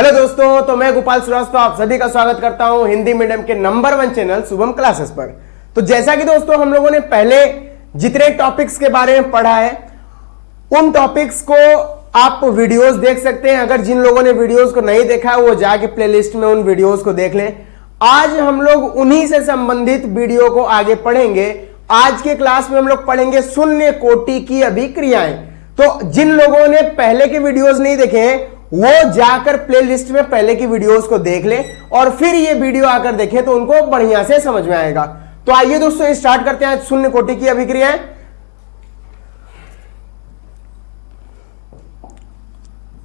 Hello दोस्तों, तो मैं गोपाल श्रीवास्तव आप सभी का स्वागत करता हूं हिंदी मीडियम के नंबर 1 चैनल शुभम क्लासेस पर। तो जैसा कि दोस्तों हम लोगों ने पहले जितने टॉपिक्स के बारे में पढ़ा है उन टॉपिक्स को आप वीडियोस देख सकते हैं। अगर जिन लोगों ने वीडियोस को नहीं देखा है वो जाके प्लेलिस्ट में उन वीडियोस को देख लें। आज हम लोग उन्हीं से संबंधित वीडियो को आगे पढ़ेंगे। आज के क्लास में हम लोग पढ़ेंगे शून्य कोटि की अभिक्रियाएं। तो जिन लोगों ने पहले के वीडियोस नहीं देखे हैं वो जाकर प्लेलिस्ट में पहले की वीडियोस को देख ले और फिर ये वीडियो आकर देखें तो उनको बढ़िया से समझ में आएगा। तो आइए दोस्तों स्टार्ट करते हैं शून्य कोटि की अभिक्रियाएं।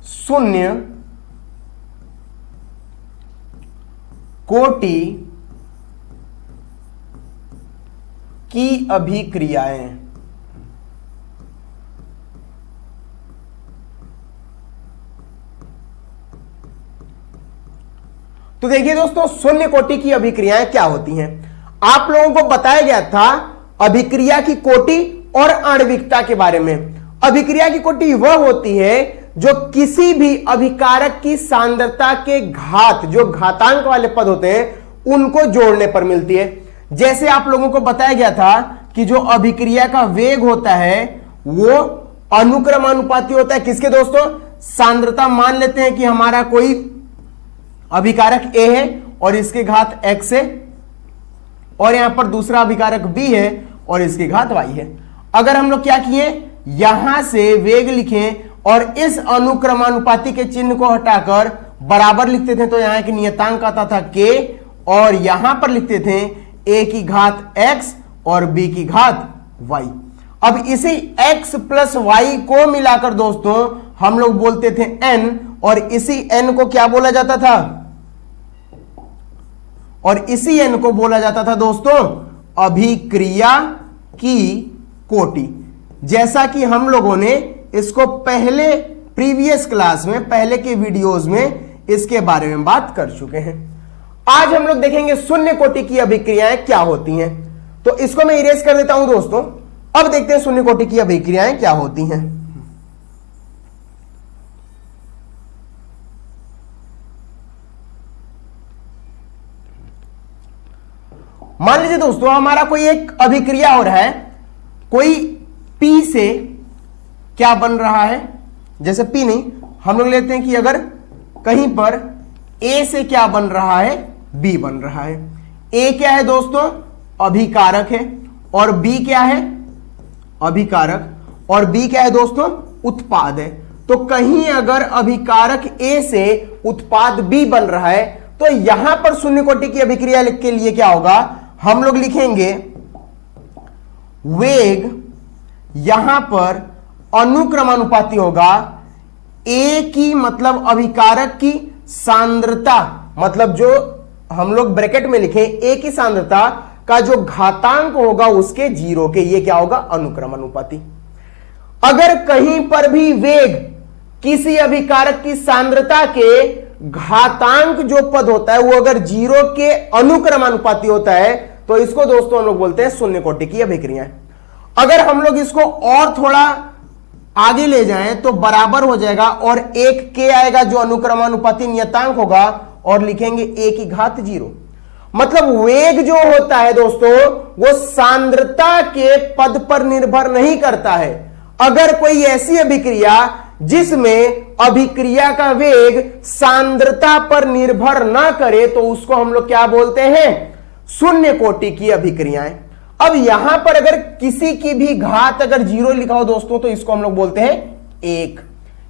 शून्य कोटि की अभिक्रियाएं। तो देखिए दोस्तों, शून्य कोटि की अभिक्रियाएं क्या होती हैं। आप लोगों को बताया गया था अभिक्रिया की कोटि और आणविकता के बारे में। अभिक्रिया की कोटि वह होती है जो किसी भी अभिकारक की सांद्रता के घात, जो घातांक वाले पद होते हैं उनको जोड़ने पर मिलती है। जैसे आप लोगों को बताया गया था कि जो अभिक्रिया का वेग होता है वो अनुक्रमानुपाती होता है किसके दोस्तों, सांद्रता। मान लेते हैं कि हमारा कोई अभिकारक A है और इसके घात x है और यहां पर दूसरा अभिकारक B है और इसकी घात y है। अगर हम लोग क्या किए, यहां से वेग लिखें और इस अनुक्रमानुपाती के चिन्ह को हटाकर बराबर लिखते थे तो यहां एक नियतांक आता था k और यहां पर लिखते थे a की घात x और b की घात y। अब इसी x प्लस y को मिलाकर दोस्तों हम लोग बोलते थे n और इसी n को क्या बोला जाता था, और इसी n को बोला जाता था दोस्तों अभिक्रिया की कोटि। जैसा कि हम लोगों ने इसको पहले प्रीवियस क्लास में, पहले के वीडियोस में इसके बारे में बात कर चुके हैं। आज हम लोग देखेंगे शून्य कोटि की अभिक्रियाएं क्या होती हैं। तो इसको मैं इरेज कर देता हूं दोस्तों। अब देखते हैं शून्य कोटि की अभिक्रियाएं क्या होती हैं। मान लीजिए दोस्तों हमारा कोई एक अभिक्रिया हो रहा है, कोई P से क्या बन रहा है, जैसे P नहीं, हम लोग लेते हैं कि अगर कहीं पर A से क्या बन रहा है, B बन रहा है। A क्या है दोस्तों, अभिकारक है और B क्या है, अभिकारक, और B क्या है दोस्तों, उत्पाद है। तो कहीं अगर अभिकारक A से उत्पाद B बन रहा है तो यहां पर शून्य कोटि की अभिक्रिया के लिए क्या होगा, हम लोग लिखेंगे वेग यहां पर अनुक्रमानुपाती होगा A की, मतलब अभिकारक की सांद्रता, मतलब जो हम लोग ब्रैकेट में लिखें A की सांद्रता का जो घातांक होगा उसके 0 के, ये क्या होगा, अनुक्रमानुपाती। अगर कहीं पर भी वेग किसी अभिकारक की सांद्रता के घातांक जो पद होता है वो अगर 0 के अनुक्रमानुपाती होता है तो इसको दोस्तों हम लोग बोलते हैं शून्य कोटि की अभिक्रियाएं। अगर हम लोग इसको और थोड़ा आगे ले जाएं तो बराबर हो जाएगा और एक k आएगा जो अनुक्रमानुपाती नियतांक होगा और लिखेंगे a की घात 0। मतलब वेग जो होता है दोस्तों वो सांद्रता के पद पर निर्भर नहीं करता है। अगर कोई ऐसी अभिक्रिया जिसमें अभिक्रिया का वेग सांद्रता पर निर्भर ना करे तो उसको हम लोग क्या बोलते हैं, शून्य कोटि की अभिक्रियाएं। अब यहां पर अगर किसी की भी घात अगर 0 लिखा हो दोस्तों तो इसको हम लोग बोलते हैं 1।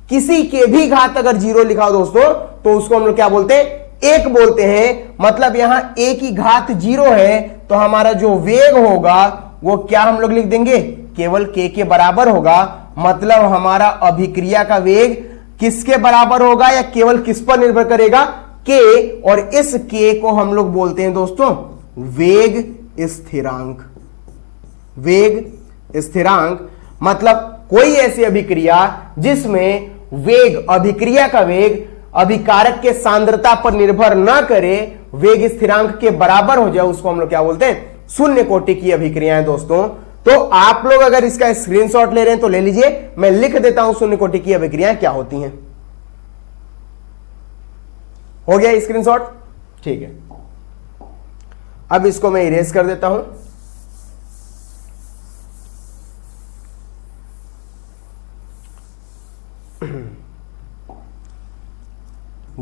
किसी के भी घात अगर 0 लिखा हो दोस्तों तो उसको हम लोग क्या बोलते हैं, 1 बोलते हैं। मतलब यहां a की घात 0 है तो हमारा जो वेग होगा वो क्या हम लोग लिख देंगे, केवल k के बराबर होगा। मतलब हमारा अभिक्रिया का वेग किसके बराबर होगा या केवल किस पर निर्भर करेगा, k, और इस k को हम लोग बोलते हैं दोस्तों वेग स्थिरांक। वेग स्थिरांक मतलब कोई ऐसी अभिक्रिया जिसमें वेग, अभिक्रिया का वेग अभिकारक के सांद्रता पर निर्भर ना करे, वेग स्थिरांक के बराबर हो जाए, उसको हम लोग क्या बोलते हैं, शून्य कोटि की अभिक्रियाएं दोस्तों। तो आप लोग अगर इसका स्क्रीनशॉट ले रहे हैं तो ले लीजिए, मैं लिख देता हूं शून्य कोटि की अभिक्रियाएं क्या होती हैं। हो गया स्क्रीनशॉट? ठीक है, अब इसको मैं इरेज कर देता हूं।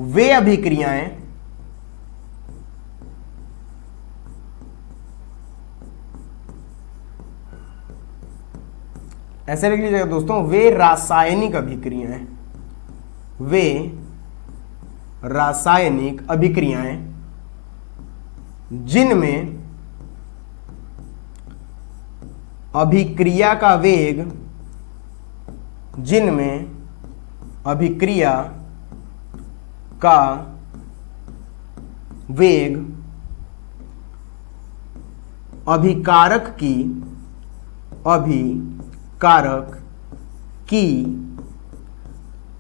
वे अभिक्रियाएं ऐसे लिख लीजिएगा दोस्तों, वे रासायनिक अभिक्रियाएं, वे रासायनिक अभिक्रियाएं जिनमें अभिक्रिया का वेग, जिनमें अभिक्रिया का वेग अभिकारक की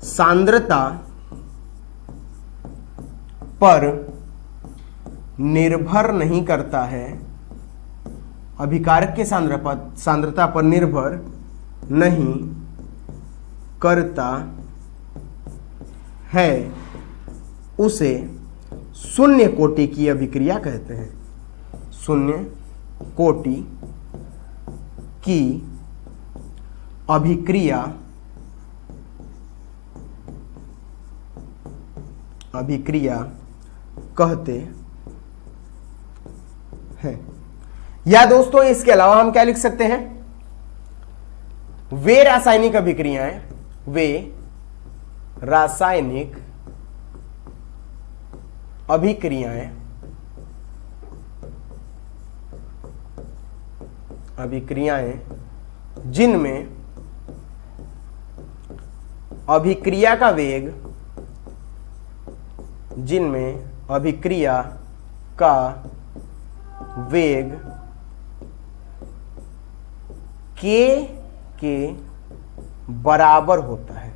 सांद्रता पर निर्भर नहीं करता है, अभिकारक की सांद्रता पर निर्भर नहीं करता है, उसे शून्य कोटि की अभिक्रिया कहते हैं। शून्य कोटि की अभिक्रिया कहते हैं। या दोस्तों इसके अलावा हम क्या लिख सकते हैं, वे रासायनिक अभिक्रियाएं, वे रासायनिक अभिक्रियाएं जिनमें अभिक्रिया का वेग, जिनमें अभिक्रिया का वेग के बराबर होता है,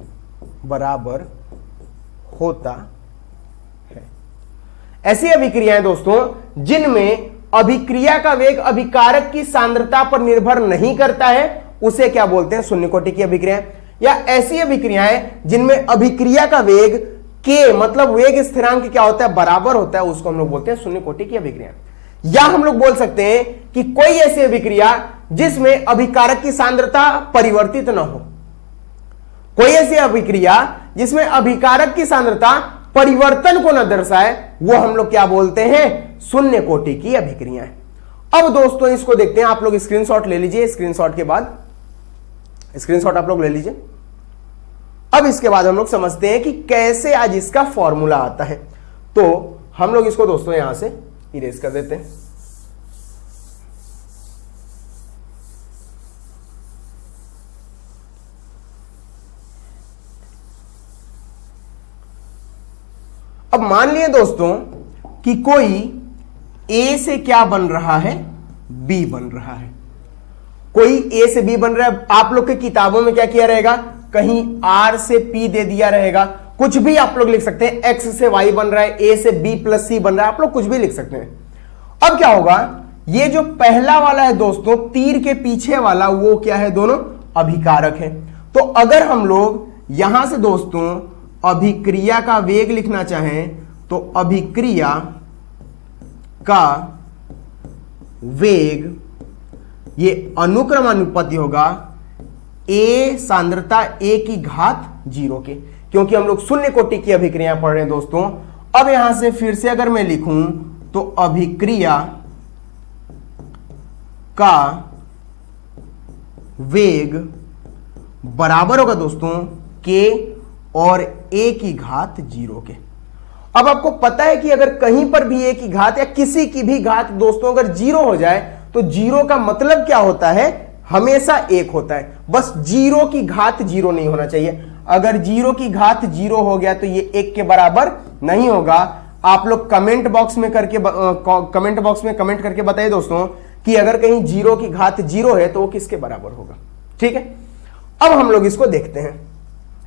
ऐसी अभिक्रियाएं दोस्तों जिनमें अभिक्रिया का वेग अभिकारक की सांद्रता पर निर्भर नहीं करता है, उसे क्या बोलते हैं, शून्य कोटि की अभिक्रियाएं। या ऐसी अभिक्रियाएं जिनमें अभिक्रिया का वेग के मतलब वेग स्थिरांक क्या होता है, बराबर होता है, उसको हम लोग बोलते हैं शून्य कोटि की अभिक्रिया। या हम लोग बोल सकते हैं कि कोई ऐसी अभिक्रिया जिसमें अभिकारक की सांद्रता परिवर्तित न हो, कोई ऐसी अभिक्रिया जिसमें अभिकारक की सांद्रता परिवर्तन को न दर्शाए, वो हम लोग क्या बोलते हैं, शून्य कोटि की अभिक्रियाएं। अब दोस्तों इसको देखते हैं, आप लोग स्क्रीनशॉट ले लीजिए, स्क्रीनशॉट के बाद स्क्रीनशॉट आप लोग ले लीजिए। अब इसके बाद हम लोग समझते हैं कि कैसे आज इसका फॉर्मूला आता है। तो हम लोग इसको दोस्तों यहां से इरेज कर देते हैं। अब मान लिए दोस्तों कि कोई ए से क्या बन रहा है, बी बन रहा है, कोई ए से बी बन रहा है। आप लोग के किताबों में क्या किया रहेगा, कहीं आर से पी दे दिया रहेगा, कुछ भी आप लोग लिख सकते हैं, एक्स से वाई बन रहा है, ए से बी प्लस सी बन रहा है, आप लोग कुछ भी लिख सकते हैं। अब क्या होगा, ये जो पहला वाला है दोस्तों, तीर के पीछे वाला, वो क्या है, दोनों अभिकारक है। तो अगर हम लोग यहां से दोस्तों अभिक्रिया का वेग लिखना चाहें तो अभिक्रिया का वेग ये अनुक्रमानुपाती होगा ए सांद्रता ए की घात 0 के, क्योंकि हम लोग शून्य कोटि की अभिक्रिया पढ़ रहे हैं दोस्तों। अब यहां से फिर से अगर मैं लिखूं तो अभिक्रिया का वेग बराबर होगा दोस्तों के और ए की घात 0 के। अब आपको पता है कि अगर कहीं पर भी ए की घात या किसी की भी घात दोस्तों अगर 0 हो जाए तो 0 का मतलब क्या होता है, हमेशा 1 होता है। बस 0 की घात 0 नहीं होना चाहिए। अगर 0 की घात 0 हो गया तो ये 1 के बराबर नहीं होगा। आप लोग कमेंट बॉक्स में कमेंट करके बताइए दोस्तों कि अगर कहीं 0 की घात 0 है तो वो किसके बराबर होगा। ठीक है, अब हम लोग इसको देखते हैं।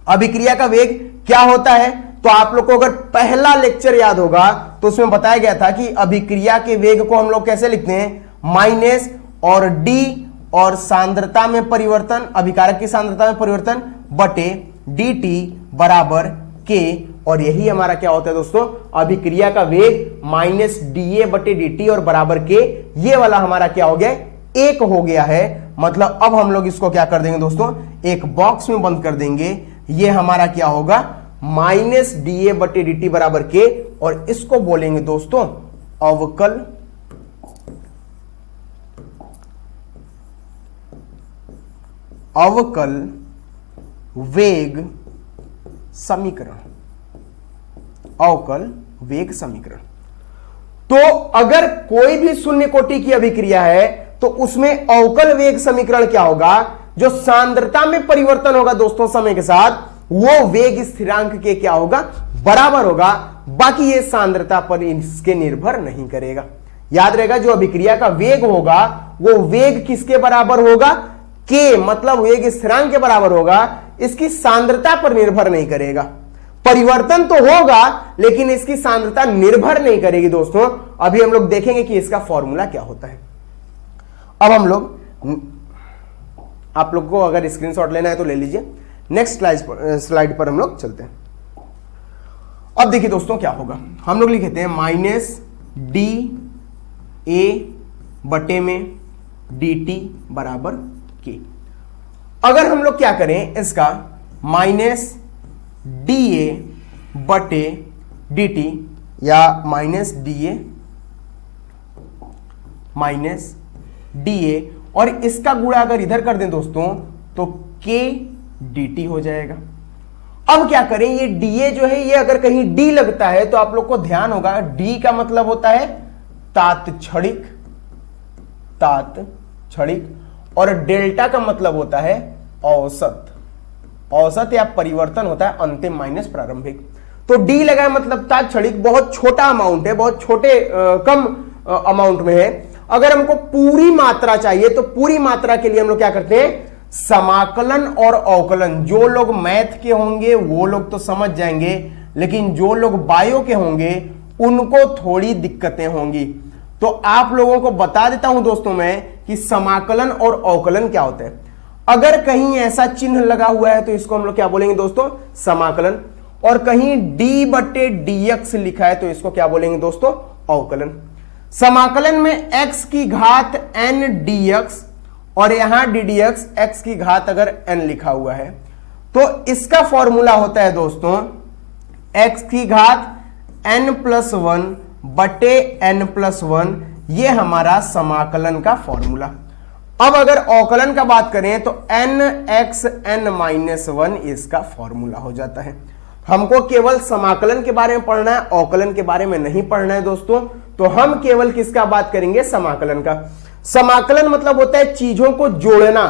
अभिक्रिया का वेग क्या होता है, तो आप लोग को अगर पहला लेक्चर याद होगा तो उसमें बताया गया था कि अभिक्रिया के वेग को हम लोग कैसे लिखते हैं, माइनस और डी और सांद्रता में परिवर्तन, अभिकारक की सांद्रता में परिवर्तन बटे dt बराबर के और यही हमारा क्या होता है दोस्तों, अभिक्रिया का वेग माइनस dA/dt और बराबर के, ये वाला हमारा क्या हो गया, 1 हो गया है। मतलब अब हम लोग इसको क्या कर देंगे दोस्तों, एक बॉक्स में बंद कर देंगे। ये हमारा क्या होगा, माइनस dA/dt बराबर के, और इसको बोलेंगे दोस्तों अवकल वेग समीकरण। अवकल वेग समीकरण। तो अगर कोई भी शून्य कोटि की अभिक्रिया है तो उसमें अवकल वेग समीकरण क्या होगा, जो सांद्रता में परिवर्तन होगा दोस्तों समय के साथ, वो वेग स्थिरांक के क्या होगा, बराबर होगा। बाकी ये सांद्रता पर इसके निर्भर नहीं करेगा। याद रहेगा, जो अभिक्रिया का वेग होगा वो वेग किसके बराबर होगा, के, मतलब वेग स्थिरांक के बराबर होगा, इसकी सांद्रता पर निर्भर नहीं करेगा। परिवर्तन तो होगा लेकिन इसकी सांद्रता निर्भर नहीं करेगी दोस्तों। अभी हम लोग देखेंगे कि इसका फॉर्मूला क्या होता है। अब हम लोग, आप लोग को अगर स्क्रीनशॉट लेना है तो ले लीजिए। नेक्स्ट स्लाइड पर हम लोग चलते हैं। अब देखिए दोस्तों क्या होगा, हम लोग लिखते हैं माइनस dA/dt बराबर के। अगर हम लोग क्या करें, इसका माइनस dA/dt या माइनस dA और इसका गुणा अगर इधर कर दें दोस्तों तो k dt हो जाएगा। अब क्या करें, ये dA जो है, ये अगर कहीं d लगता है तो आप लोग को ध्यान होगा, d का मतलब होता है तात्क्षणिक, और डेल्टा का मतलब होता है औसत या परिवर्तन होता है अंतिम माइनस प्रारंभिक। तो डी लगा है मतलब तात्क्षणिक, बहुत छोटा अमाउंट है, बहुत छोटे कम अमाउंट में है। अगर हमको पूरी मात्रा चाहिए तो पूरी मात्रा के लिए हम लोग क्या करते हैं, समाकलन और अवकलन। जो लोग मैथ के होंगे वो लोग तो समझ जाएंगे, लेकिन जो लोग बायो के होंगे उनको थोड़ी दिक्कतें होंगी। तो आप लोगों को बता देता हूं दोस्तों मैं कि समाकलन और अवकलन क्या होते हैं। अगर कहीं ऐसा चिन्ह लगा हुआ है तो इसको हम लोग क्या बोलेंगे दोस्तों, समाकलन, और कहीं d/dx लिखा है तो इसको क्या बोलेंगे दोस्तों, अवकलन। समाकलन में x की घात n dx और यहां ddx x की घात अगर n लिखा हुआ है तो इसका फॉर्मूला होता है दोस्तों x की घात n+1 बटे n+1, ये हमारा समाकलन का फॉर्मूला। अब अगर अवकलन का बात करें तो nxn-1 इसका फॉर्मूला हो जाता है। हमको केवल समाकलन के बारे में पढ़ना है, अवकलन के बारे में नहीं पढ़ना है दोस्तों। तो हम केवल किसका बात करेंगे, समाकलन का। समाकलन मतलब होता है चीजों को जोड़ना,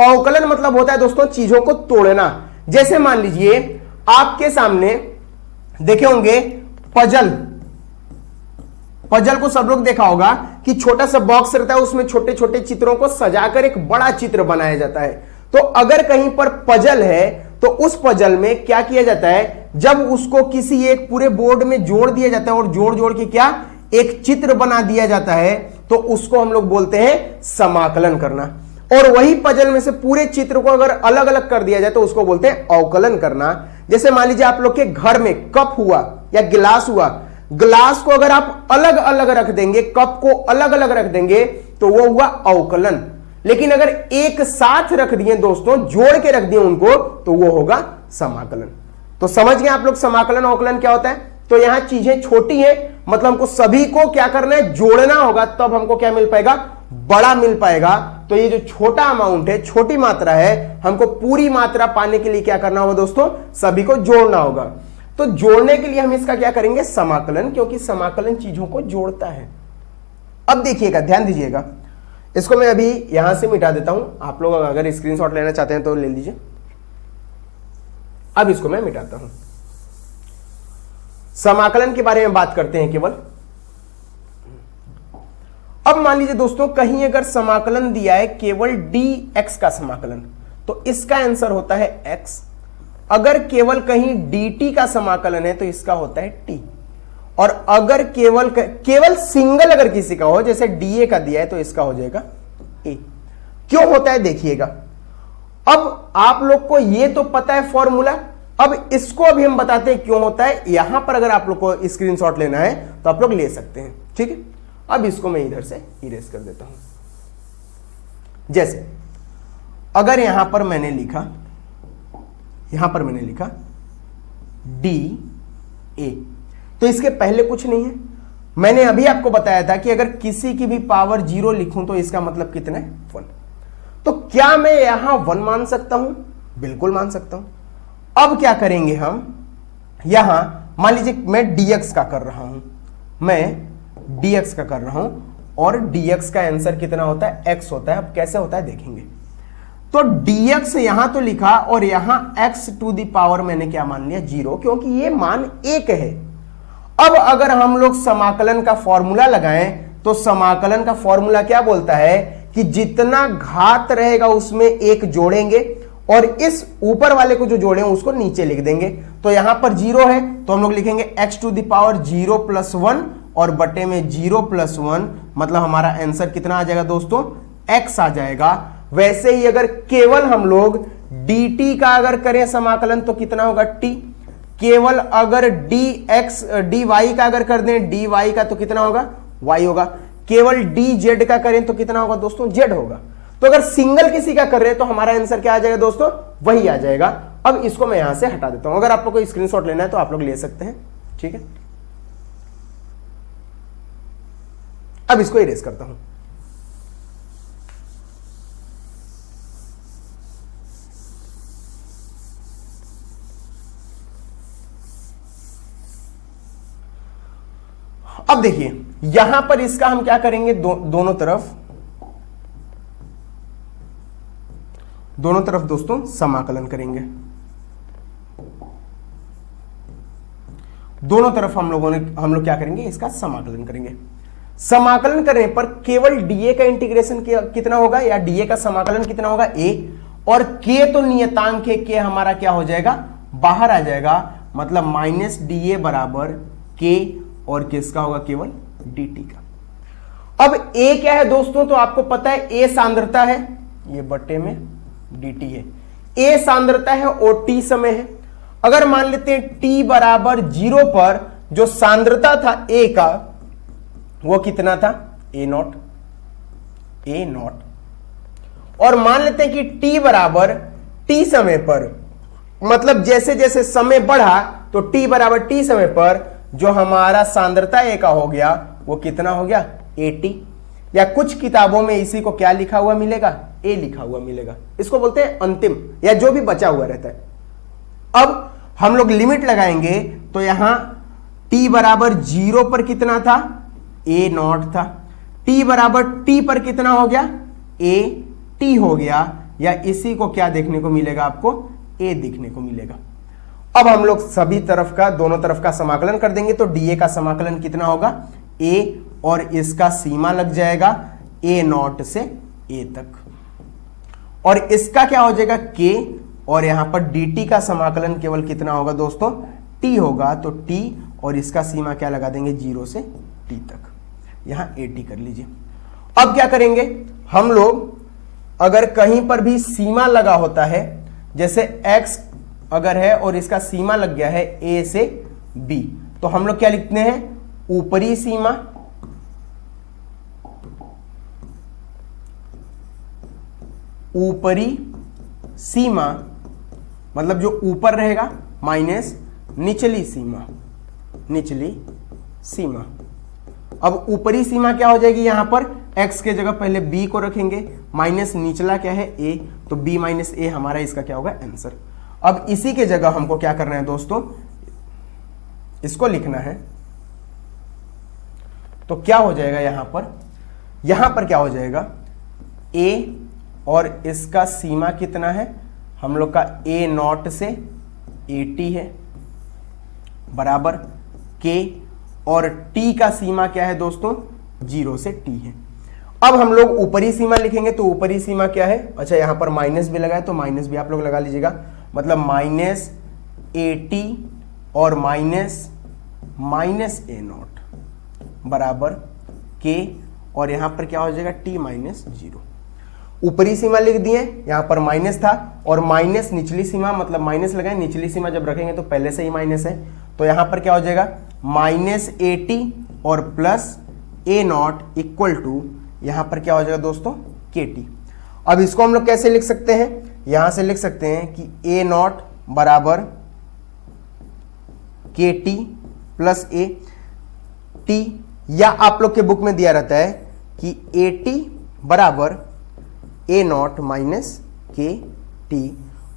अवकलन मतलब होता है दोस्तों चीजों को तोड़ना। जैसे मान लीजिए आपके सामने देखे होंगे पजल को सब लोग देखा होगा कि छोटा सा बॉक्स रहता है, उसमें छोटे छोटे चित्रों को सजाकर एक बड़ा चित्र बनाया जाता है। तो अगर कहीं पर पजल है तो उस पजल में क्या किया जाता है, जब उसको किसी एक पूरे बोर्ड में जोड़ दिया जाता है और जोड़ जोड़ के क्या एक चित्र बना दिया जाता है, तो उसको हम लोग बोलते हैं समाकलन करना। और वही पजल में से पूरे चित्र को अगर अलग अलग कर दिया जाए तो उसको बोलते हैं अवकलन करना। जैसे मान लीजिए आप लोग के घर में कप हुआ या गिलास हुआ, ग्लास को अगर आप अलग अलग रख देंगे, कप को अलग अलग रख देंगे तो वो हुआ अवकलन। लेकिन अगर एक साथ रख दिए दोस्तों, जोड़ के रख दिए उनको, तो वो होगा समाकलन। तो समझ गए आप लोग समाकलन अवकलन क्या होता है। तो यहां चीजें छोटी है, मतलब हमको सभी को क्या करना है, जोड़ना होगा, तब हमको क्या मिल पाएगा, बड़ा मिल पाएगा। तो ये जो छोटा अमाउंट है, छोटी मात्रा है, हमको पूरी मात्रा पाने के लिए क्या करना होगा दोस्तों, सभी को जोड़ना होगा। तो जोड़ने के लिए हम इसका क्या करेंगे, समाकलन, क्योंकि समाकलन चीजों को जोड़ता है। अब देखिएगा, ध्यान दीजिएगा, इसको मैं अभी यहां से मिटा देता हूं। आप लोग अगर स्क्रीनशॉट लेना चाहते हैं तो ले लीजिए। अब इसको मैं मिटाता हूं। समाकलन के बारे में बात करते हैं केवल। अब मान लीजिए दोस्तों कहीं अगर समाकलन दिया है केवल dx का समाकलन, तो इसका आंसर होता है x। अगर केवल कहीं dt का समाकलन है तो इसका होता है t। और अगर केवल सिंगल अगर किसी का हो, जैसे dA का दिया है, तो इसका हो जाएगा a। क्यों होता है देखिएगा। अब आप लोग को यह तो पता है फॉर्मूला अब इसको अभी हम बताते हैं क्यों होता है। यहां पर अगर आप लोग को स्क्रीनशॉट लेना है तो आप लोग ले सकते हैं, ठीक है। अब इसको मैं इधर से इरेज कर देता हूं। जैसे अगर यहां पर मैंने लिखा डी ए, तो इसके पहले कुछ नहीं है। मैंने अभी आपको बताया था कि अगर किसी की भी पावर 0 लिखूं तो इसका मतलब कितना है, 1। तो क्या मैं यहां 1 मान सकता हूं? बिल्कुल मान सकता हूं। अब क्या करेंगे हम, यहां मान लीजिए मैं dx का कर रहा हूं, और dx का आंसर कितना होता है, x होता है। अब कैसे होता है देखेंगे। तो dx यहां तो लिखा और यहां x टू द पावर मैंने क्या मान लिया, 0, क्योंकि ये मान 1 है। अब अगर हम लोग समाकलन का फॉर्मूला लगाएं तो समाकलन का फॉर्मूला क्या बोलता है कि जितना घात रहेगा उसमें 1 जोड़ेंगे और इस ऊपर वाले को जो जोड़े उसको नीचे लिख देंगे। तो यहां पर 0 है तो हम लोग लिखेंगे x टू द पावर 0 + 1 और बटे में 0 + 1, मतलब हमारा आंसर कितना आ जाएगा दोस्तों, x आ जाएगा। वैसे ही अगर केवल हम लोग dt का अगर करें समाकलन तो कितना होगा, t। केवल अगर dy का अगर कर दें dy का तो कितना होगा, y होगा। केवल dz का करें तो कितना होगा दोस्तों, z होगा। तो अगर सिंगल किसी का कर रहे हैं तो हमारा आंसर क्या आ जाएगा दोस्तों, वही आ जाएगा। अब इसको मैं यहां से हटा देता हूं। अगर आप लोग को स्क्रीनशॉट लेना है तो आप लोग ले सकते हैं, ठीक है। अब इसको इरेज करता हूं। अब देखिए यहां पर इसका हम क्या करेंगे, दोनों तरफ दोस्तों समाकलन करेंगे। दोनों तरफ हम लोग क्या करेंगे, इसका समाकलन करेंगे। समाकलन करने पर केवल डीए का इंटीग्रेशन कितना होगा, या डीए का समाकलन कितना होगा, ए, और के तो नियतांक है, के हमारा क्या हो जाएगा, बाहर आ जाएगा। मतलब माइनस डीए बराबर के, और किसका होगा, केवल dt का। अब a क्या है दोस्तों, तो आपको पता है a सांद्रता है, ये बटे में dt है। a सांद्रता है और t समय है। अगर मान लेते हैं t बराबर 0 पर जो सांद्रता था a का वो कितना था, a0, और मान लेते हैं कि t बराबर t समय पर, मतलब जैसे जैसे समय बढ़ा तो t बराबर t समय पर जो हमारा सांद्रता A का हो गया वो कितना हो गया, AT। या कुछ किताबों में इसी को क्या लिखा हुआ मिलेगा, A लिखा हुआ मिलेगा। इसको बोलते हैं अंतिम, या जो भी बचा हुआ रहता है। अब हम लोग लिमिट लगाएंगे तो यहां t बराबर 0 पर कितना था, A0 था। t बराबर t पर कितना हो गया, AT हो गया। या इसी को क्या देखने को मिलेगा आपको, A दिखने को मिलेगा। अब हम लोग सभी तरफ का, दोनों तरफ का समाकलन कर देंगे तो डीए का समाकलन कितना होगा, a, और इसका सीमा लग जाएगा A0 से a तक, और इसका क्या हो जाएगा k, और यहां पर dt का समाकलन केवल कितना होगा दोस्तों, t होगा। तो t और इसका सीमा क्या लगा देंगे, 0 से t तक। यहां at कर लीजिए। अब क्या करेंगे हम लोग, अगर कहीं पर भी सीमा लगा होता है, जैसे x अगर है और इसका सीमा लग गया है a से b, तो हम लोग क्या लिखते हैं, ऊपरी सीमा मतलब जो ऊपर रहेगा माइनस निचली सीमा। अब ऊपरी सीमा क्या हो जाएगी, यहां पर x के जगह पहले b को रखेंगे, माइनस निचला क्या है a, तो b माइनस a हमारा इसका क्या होगा, आंसर। अब इसी के जगह हमको क्या करना है दोस्तों, इसको लिखना है। तो क्या हो जाएगा यहां पर क्या हो जाएगा, a, और इसका सीमा कितना है हम लोग का, A0 से AT है, बराबर k, और t का सीमा क्या है दोस्तों, 0 से t है। अब हम लोग ऊपरी सीमा लिखेंगे तो ऊपरी सीमा क्या है, अच्छा यहां पर माइनस भी लगाए तो माइनस भी आप लोग लगा लीजिएगा। मतलब माइनस AT और माइनस A0 बराबर k, और यहां पर क्या हो जाएगा, t माइनस 0। ऊपरी सीमा लिख दिए, यहां पर माइनस था और माइनस निचली सीमा, मतलब माइनस लगाए, निचली सीमा जब रखेंगे तो पहले से ही माइनस है, तो यहां पर क्या हो जाएगा -80 और प्लस A0 इक्वल टू यहां पर क्या हो जाएगा दोस्तों KT। अब इसको हम लोग कैसे लिख सकते हैं, यहां से लिख सकते हैं कि A0 बराबर KT प्लस AT, या आप लोग के बुक में दिया रहता है कि AT बराबर A0 माइनस KT,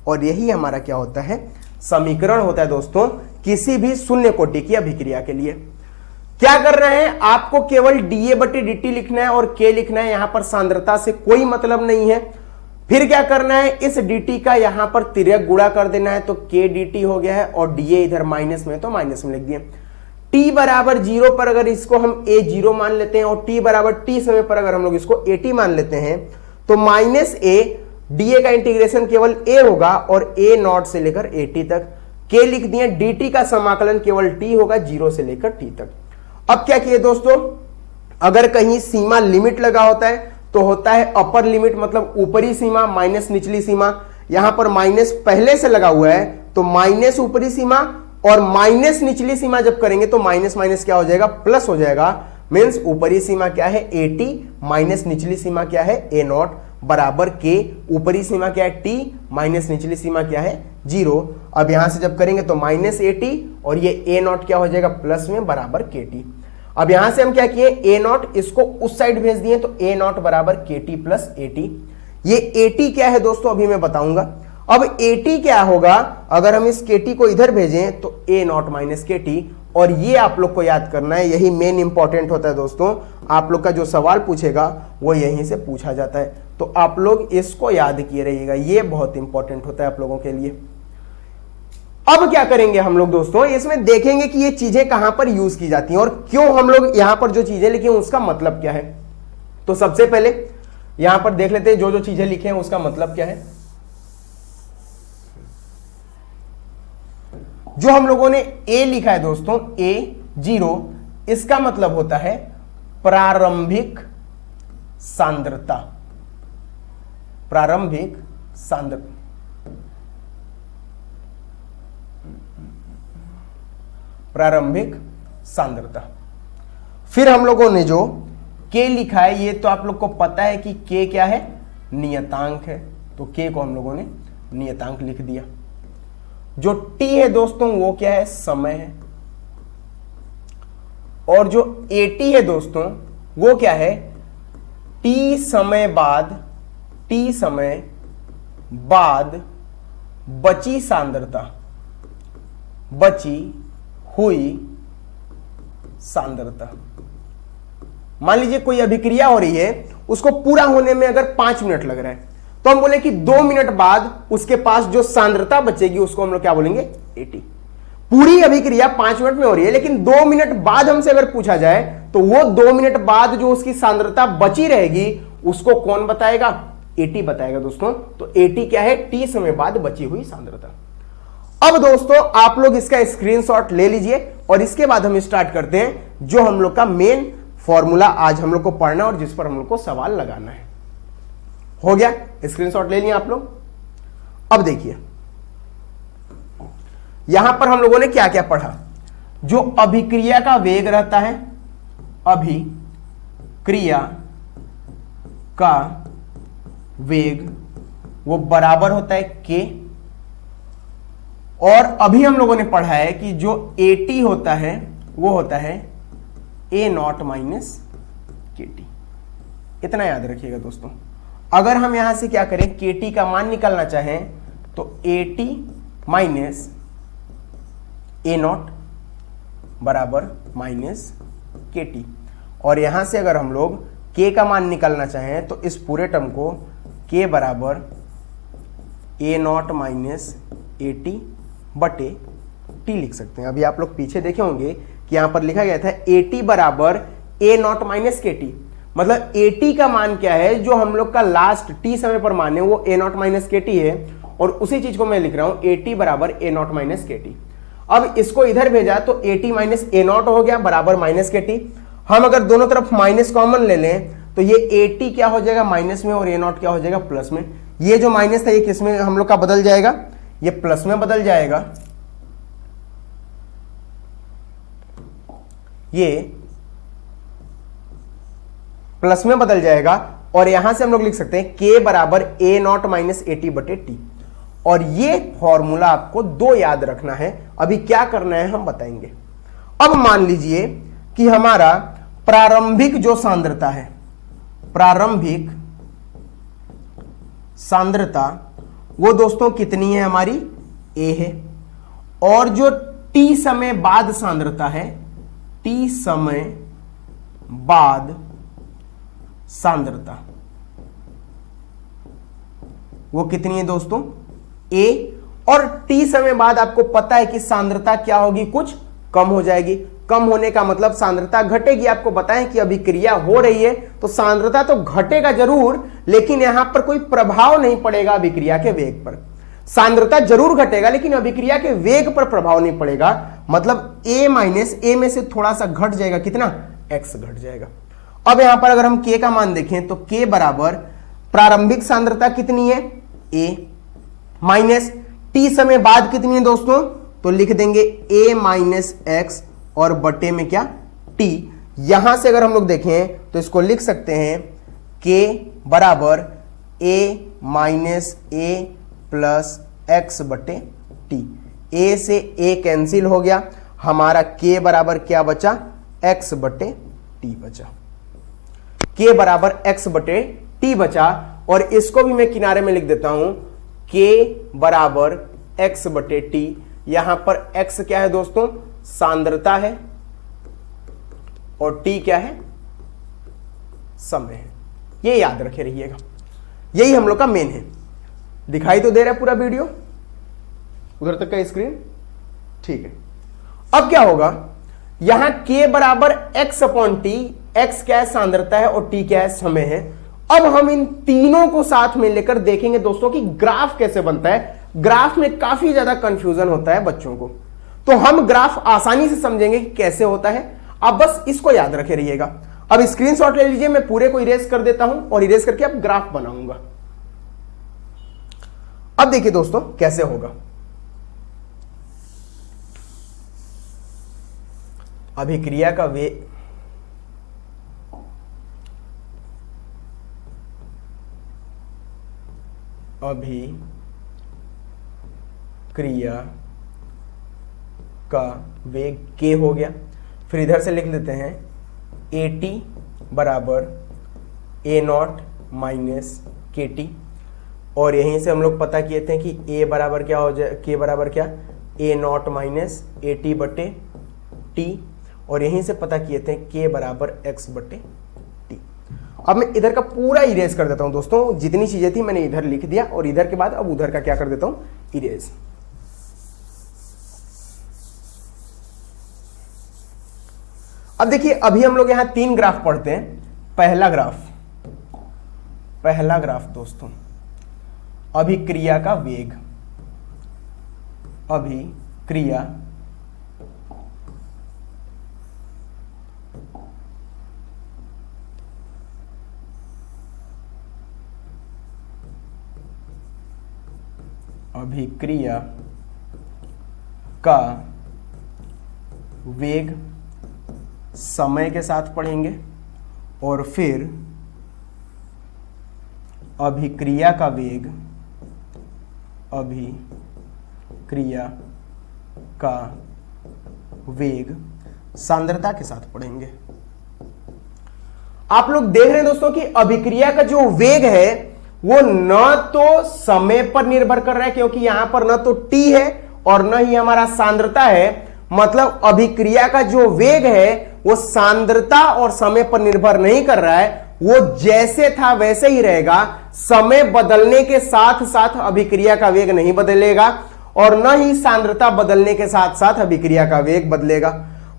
और यही हमारा क्या होता है समीकरण होता है दोस्तों किसी भी शून्य कोटि की अभिक्रिया के लिए। क्या कर रहे हैं, आपको केवल dA/dt लिखना है और K लिखना है, यहां पर सांद्रता से कोई मतलब नहीं है। फिर क्या करना है, इस dt का यहां पर तिर्यक गुणा कर देना है, तो K dt हो गया है, और dA इधर माइनस में तो माइनस में लिख दिए। t बराबर 0 पर अगर इसको हम A0 मान लेते हैं और t बराबर t समय पर अगर हम लोग इसको AT मान लेते हैं, तो -A dA का इंटीग्रेशन केवल A होगा और A0 से लेकर AT तक। K लिख दिए, dt का समाकलन केवल t होगा 0 से लेकर t तक। अब क्या किए दोस्तों, अगर कहीं सीमा लिमिट लगा होता है तो होता है अपर लिमिट, मतलब ऊपरी सीमा माइनस निचली सीमा। यहां पर माइनस पहले से लगा हुआ है तो माइनस ऊपरी सीमा, और माइनस निचली सीमा जब करेंगे तो माइनस माइनस क्या हो जाएगा प्लस हो जाएगा। मींस ऊपरी सीमा क्या है AT माइनस निचली सीमा क्या है A0 बराबर K। ऊपरी सीमा क्या है T माइनस निचली सीमा क्या है 0। अब यहां से जब करेंगे तो -AT और ये A0 क्या हो जाएगा प्लस में बराबर KT। अब यहां से हम क्या किए, A0 इसको उस साइड भेज दिए, तो A0 बराबर KT प्लस AT। ये AT क्या है दोस्तों अभी मैं बताऊंगा। अब AT क्या होगा, अगर हम इस KT को इधर भेजें तो A0 माइनस KT, और ये आप लोग को याद करना है, यही मेन इंपॉर्टेंट होता है दोस्तों। आप लोग का जो सवाल पूछेगा वो यहीं से पूछा जाता है, तो आप लोग इसको याद किए रहिएगा, ये बहुत इंपॉर्टेंट होता है आप लोगों के लिए। अब क्या करेंगे हम लोग दोस्तों, इसमें देखेंगे कि ये चीजें कहां पर यूज की जाती हैं और क्यों हम लोग यहां पर जो चीजें लिखी हैं उसका मतलब क्या है। तो सबसे पहले यहां पर देख लेते हैं जो जो चीजें लिखे हैं उसका मतलब क्या है। जो हम लोगों ने A लिखा है दोस्तों A0, इसका मतलब होता है प्रारंभिक सांद्रता। प्रारंभिक सांद्रता, प्रारंभिक सांद्रता। फिर हम लोगों ने जो K लिखा है, ये तो आप लोग को पता है कि K क्या है नियतांक है, तो K को हम लोगों ने नियतांक लिख दिया। जो T है दोस्तों वो क्या है समय है, और जो AT है दोस्तों वो क्या है T समय बाद बची सांद्रता, बची हुई सांद्रता। मान लीजिए कोई अभिक्रिया हो रही है, उसको पूरा होने में अगर 5 मिनट लग रहा है, तो हम बोले कि 2 मिनट बाद उसके पास जो सांद्रता बचेगी उसको हम लोग क्या बोलेंगे AT। पूरी अभिक्रिया 5 मिनट में हो रही है, लेकिन 2 मिनट बाद हमसे अगर पूछा जाए तो वो 2 मिनट बाद जो उसकी सांद्रता बची रहेगी उसको कौन बताएगा, AT बताएगा दोस्तों। तो AT क्या है T समय बाद बची हुई सांद्रता। अब दोस्तों आप लोग इसका स्क्रीनशॉट ले लीजिए और इसके बाद हम स्टार्ट करते हैं जो हम लोग का मेन फॉर्मूला आज हम लोग को पढ़ना और जिस पर हम लोग को सवाल लगाना है। हो गया, स्क्रीनशॉट ले लिया आप लोग। अब देखिए यहां पर हम लोगों ने क्या क्या पढ़ा। जो अभिक्रिया का वेग रहता है, अभिक्रिया का वेग वो बराबर होता है K, और अभी हम लोगों ने पढ़ा है कि जो AT होता है वो होता है A0 माइनस KT। इतना याद रखिएगा दोस्तों। अगर हम यहां से क्या करें, KT का मान निकालना चाहें तो AT माइनस A0 बराबर माइनस KT, और यहां से अगर हम लोग K का मान निकालना चाहें तो इस पूरे टर्म को K बराबर A0 माइनस AT बटे T लिख सकते हैं। अभी आप लोग पीछे देखे होंगे कि यहां पर लिखा गया था AT बराबर A0 माइनस KT, मतलब AT का मान क्या है जो हम लोग का लास्ट T समय पर मान है वो A0 माइनस KT है, और उसी चीज को मैं लिख रहा हूं AT बराबर A0 माइनस KT। अब इसको इधर भेजा तो AT माइनस A0 हो गया बराबर माइनस KT। हम अगर दोनों तरफ माइनस कॉमन ले लें तो ये AT क्या हो जाएगा माइनस में और A0 क्या हो जाएगा प्लस में। ये जो माइनस था ये किस में हम लोग का बदल जाएगा, ये प्लस में बदल जाएगा, ये प्लस में बदल जाएगा। और यहां से हम लोग लिख सकते हैं K बराबर A0 माइनस AT बटे T। और ये फॉर्मूला आपको दो याद रखना है, अभी क्या करना है हम बताएंगे। अब मान लीजिए कि हमारा प्रारंभिक जो सांद्रता है, प्रारंभिक सांद्रता वो दोस्तों कितनी है हमारी, A है। और जो T समय बाद सांद्रता है, T समय बाद सांद्रता वो कितनी है दोस्तों, A। और T समय बाद आपको पता है कि सांद्रता क्या होगी, कुछ कम हो जाएगी। कम होने का मतलब सांद्रता घटेगी। आपको बताएं कि अभिक्रिया हो रही है तो सांद्रता तो घटेगा जरूर, लेकिन यहां पर कोई प्रभाव नहीं पड़ेगा अभिक्रिया के वेग पर। सांद्रता जरूर घटेगा लेकिन अभिक्रिया के वेग पर प्रभाव नहीं पड़ेगा। मतलब A माइनस A में से थोड़ा सा घट जाएगा, कितना, X घट जाएगा। अब यहां पर अगर हम K का मान देखें तो K बराबर प्रारंभिक सांद्रता कितनी है, A माइनस T समय बाद कितनी है दोस्तों, तो लिख देंगे A माइनस X और बटे में क्या, T। यहां से अगर हम लोग देखें तो इसको लिख सकते हैं K बराबर A minus A plus X बटे T। A से A कैंसिल हो गया, हमारा K बराबर क्या बचा, X बटे T बचा। K बराबर X बटे T बचा। और इसको भी मैं किनारे में लिख देता हूं, K बराबर X बटे T। यहां पर X क्या है दोस्तों, सांद्रता है, और T क्या है, समय है। ये याद रखे रहिएगा, यही हम लोग का मेन है। दिखाई तो दे रहा है पूरा वीडियो, उधर तक का स्क्रीन, ठीक है। अब क्या होगा, यहां K बराबर X अपॉन T, X क्या है सांद्रता है और T क्या है समय है। अब हम इन तीनों को साथ में लेकर देखेंगे दोस्तों कि ग्राफ कैसे बनता है। ग्राफ में काफी ज्यादा कंफ्यूजन होता है बच्चों को, तो हम ग्राफ आसानी से समझेंगे कि कैसे होता है। आप बस इसको याद रखे रहिएगा। अब स्क्रीनशॉट ले लीजिए, मैं पूरे को इरेज कर देता हूं और इरेज करके अब ग्राफ बनाऊंगा। अब देखिए दोस्तों कैसे होगा। अभिक्रिया का वेग, अभिक्रिया का वेग K हो गया। फिर इधर से लिख लेते हैं AT बराबर A0 माइनस KT। और यहीं से हम लोग पता किए थे कि A बराबर क्या हो जाए, K बराबर क्या, A0 माइनस AT बटे T। और यहीं से पता किए थे K बराबर X बटे T। अब मैं इधर का पूरा इरेज कर देता हूं दोस्तों, जितनी चीजें थी मैंने इधर लिख दिया, और इधर के बाद अब उधर का क्या कर देता हूं, इरेज। अब देखिए अभी हम लोग यहां तीन ग्राफ पढ़ते हैं। पहला ग्राफ दोस्तों अभिक्रिया का वेग, अभिक्रिया का वेग समय के साथ पढ़ेंगे, और फिर अभिक्रिया का वेग, सांद्रता के साथ पढ़ेंगे। आप लोग देख रहे हैं दोस्तों कि अभिक्रिया का जो वेग है वो न तो समय पर निर्भर कर रहा है, क्योंकि यहां पर न तो T है और न ही हमारा सांद्रता है। मतलब अभिक्रिया का जो वेग है वो सांद्रता और समय पर निर्भर नहीं कर रहा है, वो जैसे था वैसे ही रहेगा। समय बदलने के साथ साथ अभिक्रिया का वेग नहीं बदलेगा, और न ही सांद्रता बदलने के साथ साथ अभिक्रिया का वेग बदलेगा।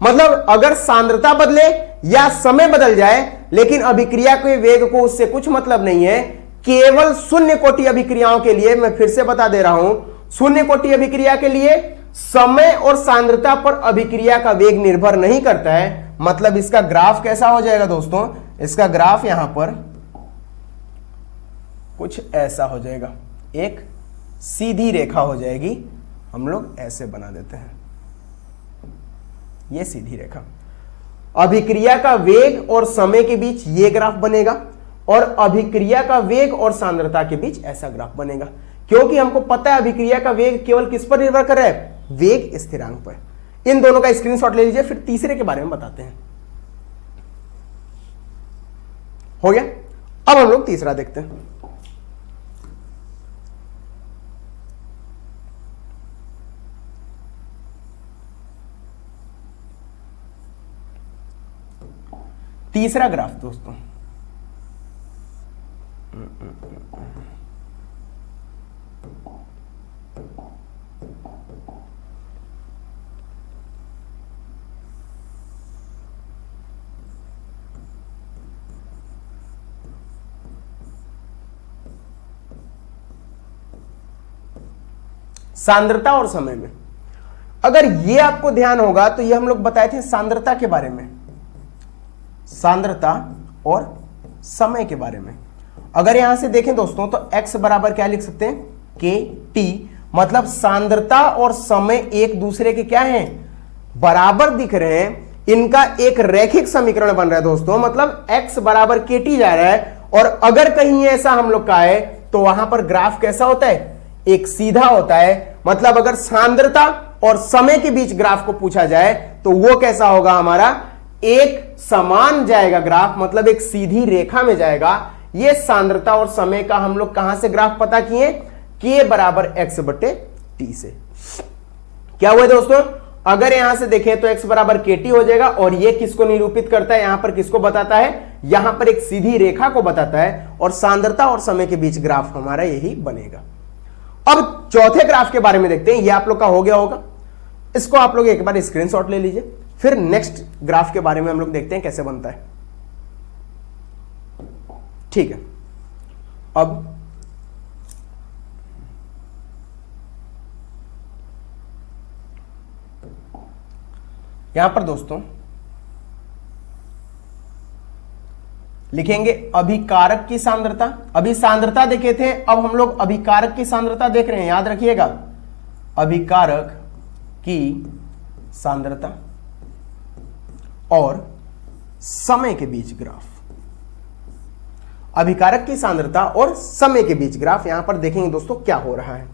मतलब अगर सांद्रता बदले या समय बदल जाए, लेकिन अभिक्रिया के वेग को उससे कुछ मतलब नहीं है। केवल शून्य कोटि अभिक्रियाओं के लिए, मैं फिर से बता दे रहा हूं, शून्य कोटि अभिक्रिया के लिए समय और सांद्रता पर अभिक्रिया का वेग निर्भर नहीं करता है। मतलब इसका ग्राफ कैसा हो जाएगा दोस्तों, इसका ग्राफ यहां पर कुछ ऐसा हो जाएगा, एक सीधी रेखा हो जाएगी, हम लोग ऐसे बना देते हैं, ये सीधी रेखा। अभिक्रिया का वेग और समय के बीच ये ग्राफ बनेगा और अभिक्रिया का वेग और सांद्रता के बीच ऐसा ग्राफ बनेगा, क्योंकि हमको पता है अभिक्रिया का वेग केवल किस पर निर्भर कर रहा है, वेग स्थिरांक पर। इन दोनों का स्क्रीनशॉट ले लीजिए, फिर तीसरे के बारे में बताते हैं। हो गया, अब हम लोग तीसरा देखते हैं। तीसरा ग्राफ दोस्तों, सांद्रता और समय में। अगर ये आपको ध्यान होगा तो ये हम लोग बताए थे सांद्रता के बारे में, सांद्रता और समय के बारे में। अगर यहां से देखें दोस्तों तो x बराबर क्या लिख सकते हैं, के टी, मतलब सांद्रता और समय एक दूसरे के क्या हैं, बराबर दिख रहे हैं। इनका एक रैखिक समीकरण बन रहा है दोस्तों, मतलब x बराबर के टी जा रहा है। और अगर कहीं ऐसा हम लोग का है तो वहां पर ग्राफ कैसा होता है, एक सीधा होता है। मतलब अगर सांद्रता और समय के बीच ग्राफ को पूछा जाए तो वो कैसा होगा, हमारा एक समान जाएगा ग्राफ, मतलब एक सीधी रेखा में जाएगा। ये सांद्रता और समय का हम लोग कहां से ग्राफ पता किए, के बराबर x बटे टी से। क्या हुआ दोस्तों, अगर यहां से देखें तो x बराबर के टी हो जाएगा। और ये किसको निरूपित करता है, यहां पर किसको बताता है, यहां पर एक सीधी रेखा को बताता है। और सांद्रता और समय के बीच ग्राफ हमारा यही बनेगा। अब चौथे ग्राफ के बारे में देखते हैं, ये आप लोग का हो गया होगा, इसको आप लोग एक बार स्क्रीनशॉट ले लीजिए। फिर नेक्स्ट ग्राफ के बारे में हम लोग देखते हैं कैसे बनता है। ठीक है, अब यहां पर दोस्तों लिखेंगे अभिकारक की सांद्रता। अभी सांद्रता देखे थे, अब हम लोग अभिकारक की सांद्रता देख रहे हैं, याद रखिएगा, अभिकारक की सांद्रता और समय के बीच ग्राफ। अभिकारक की सांद्रता और समय के बीच ग्राफ यहां पर देखेंगे दोस्तों क्या हो रहा है।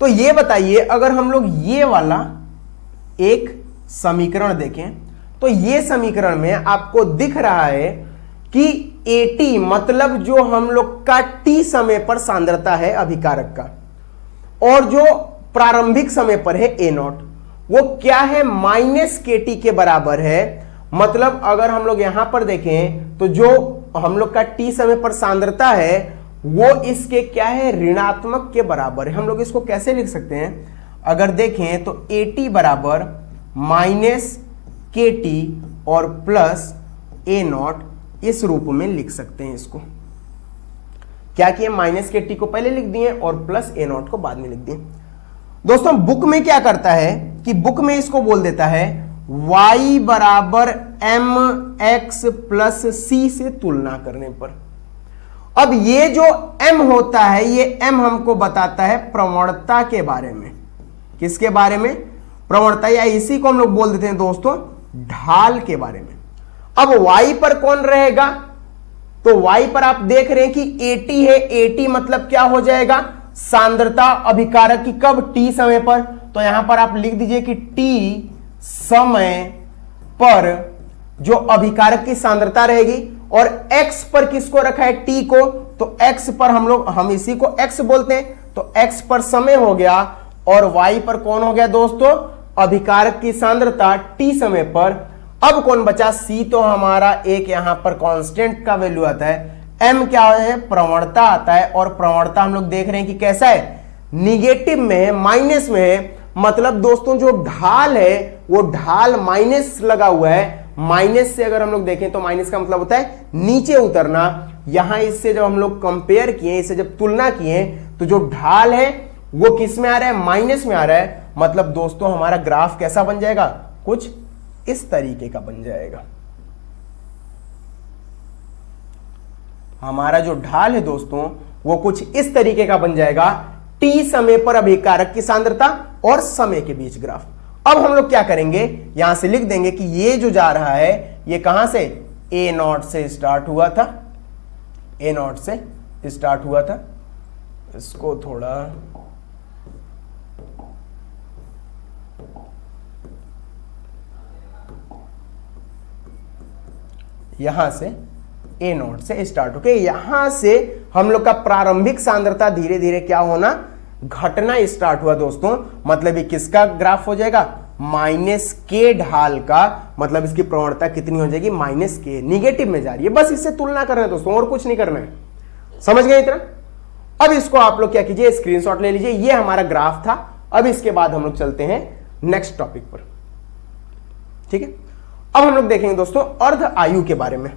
तो ये बताइए, अगर हम लोग ये वाला एक समीकरण देखें तो ये समीकरण में आपको दिख रहा है कि AT मतलब जो हम लोग का T समय पर सांद्रता है अभिकारक का, और जो प्रारंभिक समय पर है A0 वो क्या है, -KT के बराबर है। मतलब अगर हम लोग यहां पर देखें तो जो हम लोग का T समय पर सांद्रता है वो इसके क्या है, ऋणात्मक के बराबर है। हम लोग इसको कैसे लिख सकते हैं, अगर देखें तो AT बराबर -KT और प्लस A0, इस रूप में लिख सकते हैं। इसको क्या किए, -KT को पहले लिख दिए और प्लस A0 को बाद में लिख दिए। दोस्तों बुक में क्या करता है कि बुक में इसको बोल देता है y बराबर mx प्लस c से तुलना करने पर। अब ये जो m होता है, ये m हमको बताता है प्रवणता के बारे में। किसके बारे में, प्रवणता, या इसी को हम लोग बोल देते हैं दोस्तों ढाल के बारे में। अब y पर कौन रहेगा, तो y पर आप देख रहे हैं कि AT है। AT मतलब क्या हो जाएगा, सांद्रता अभिकारक की, कब, T समय पर। तो यहां पर आप लिख दीजिए कि T समय पर जो अभिकारक की सांद्रता रहेगी, और x पर किसको रखा है, T को, तो x पर हम इसी को x बोलते हैं, तो x पर समय हो गया। और y पर कौन हो गया दोस्तों, अभिकारक की सांद्रता T समय पर। अब कौन बचा, C तो हमारा एक यहां पर कांस्टेंट का वैल्यू आता है, M क्या है, प्रवणता आता है। और प्रवणता हम लोग देख रहे हैं कि कैसा है, निगेटिव में है, माइनस में है। मतलब दोस्तों जो ढाल है वो ढाल माइनस लगा हुआ है। माइनस से अगर हम लोग देखें तो माइनस का मतलब होता है नीचे उतरना। यहां इससे जब हम लोग कंपेयर किए, इससे जब तुलना किए, तो जो ढाल है वो किस में आ रहा है, माइनस में आ रहा है। मतलब दोस्तों हमारा ग्राफ कैसा बन जाएगा, कुछ इस तरीके का बन जाएगा। हमारा जो ढाल है दोस्तों वो कुछ इस तरीके का बन जाएगा, t समय पर अभिकारक की सांद्रता और समय के बीच ग्राफ। अब हम लोग क्या करेंगे, यहां से लिख देंगे कि ये जो जा रहा है ये कहां से, a0 से स्टार्ट हुआ था, a0 से स्टार्ट हुआ था। इसको थोड़ा यहां से a0 से स्टार्ट होके यहां से हम लोग का प्रारंभिक सांद्रता धीरे धीरे क्या होना, घटना स्टार्ट हुआ दोस्तों। मतलब ये किसका ग्राफ हो जाएगा, माइनस के ढाल का। मतलब इसकी प्रवणता कितनी हो जाएगी, माइनस के, निगेटिव में जा रही है। बस इससे तुलना करना है दोस्तों, और कुछ नहीं करना है। समझ गए इतना। अब इसको आप लोग क्या कीजिए, स्क्रीनशॉट ले लीजिए। ये हमारा ग्राफ था। अब इसके बाद हम लोग चलते हैं नेक्स्ट टॉपिक पर, ठीक है। अब हम लोग देखेंगे दोस्तों अर्ध आयु के बारे में।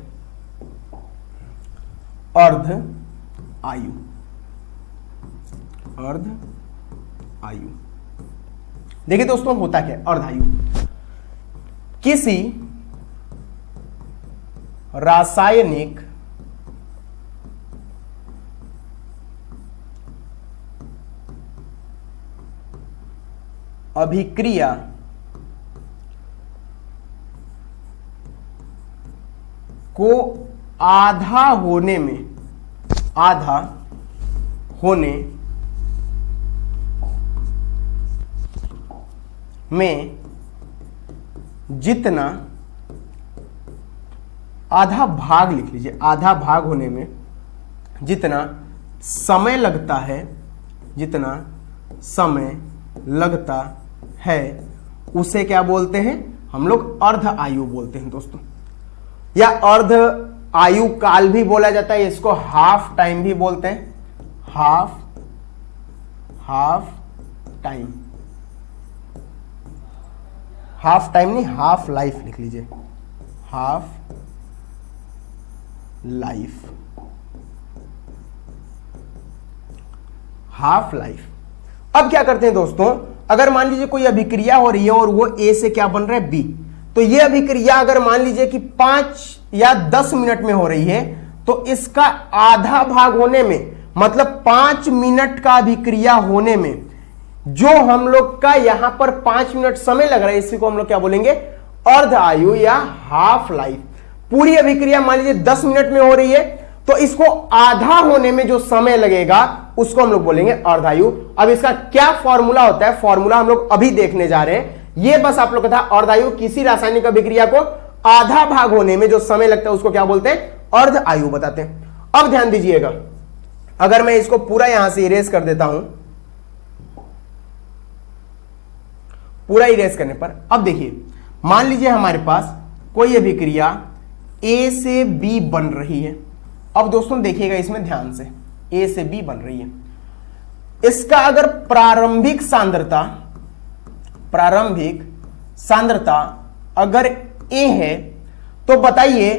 अर्ध आयु, अर्ध आयु देखिए दोस्तों होता क्या है अर्ध आयु, किसी रासायनिक अभिक्रिया को आधा होने में जितना, आधा भाग लिख लीजिए, आधा भाग होने में जितना समय लगता है, जितना समय लगता है उसे क्या बोलते हैं हम लोग, अर्ध आयु बोलते हैं दोस्तों। या अर्ध आयु काल भी बोला जाता है, इसको हाफ टाइम भी बोलते हैं, हाफ टाइम, हाफ टाइम नहीं हाफ लाइफ लिख लीजिए, हाफ लाइफ, हाफ लाइफ। अब क्या करते हैं दोस्तों, अगर मान लीजिए कोई अभिक्रिया हो रही है और वो ए से क्या बन रहा है, बी, तो ये अभिक्रिया अगर मान लीजिए कि 5 या 10 मिनट में हो रही है, तो इसका आधा भाग होने में, मतलब 5 मिनट का अभिक्रिया होने में जो हम लोग का यहां पर 5 मिनट समय लग रहा है, इसी को हम लोग क्या बोलेंगे, अर्ध आयु या हाफ लाइफ। पूरी अभिक्रिया मान लीजिए 10 मिनट में हो रही है, तो इसको आधा होने में जो समय लगेगा उसको हम लोग बोलेंगे अर्ध आयु। अब इसका क्या फॉर्मूला होता है, फॉर्मूला हम लोग अभी देखने जा रहे हैं। ये बस आप लोग का था, अर्ध आयु किसी रासायनिक अभिक्रिया को आधा भाग होने में जो समय लगता है उसको क्या बोलते हैं, अर्ध आयु बताते हैं। अब ध्यान दीजिएगा, अगर मैं इसको पूरा यहां से इरेज कर देता हूं, पूरा इरेज करने पर अब देखिए, मान लीजिए हमारे पास कोई अभिक्रिया ए से बी बन रही है। अब दोस्तों देखिएगा इसमें ध्यान से, ए से बी बन रही है, इसका अगर प्रारंभिक सांद्रता अगर ए है, तो बताइए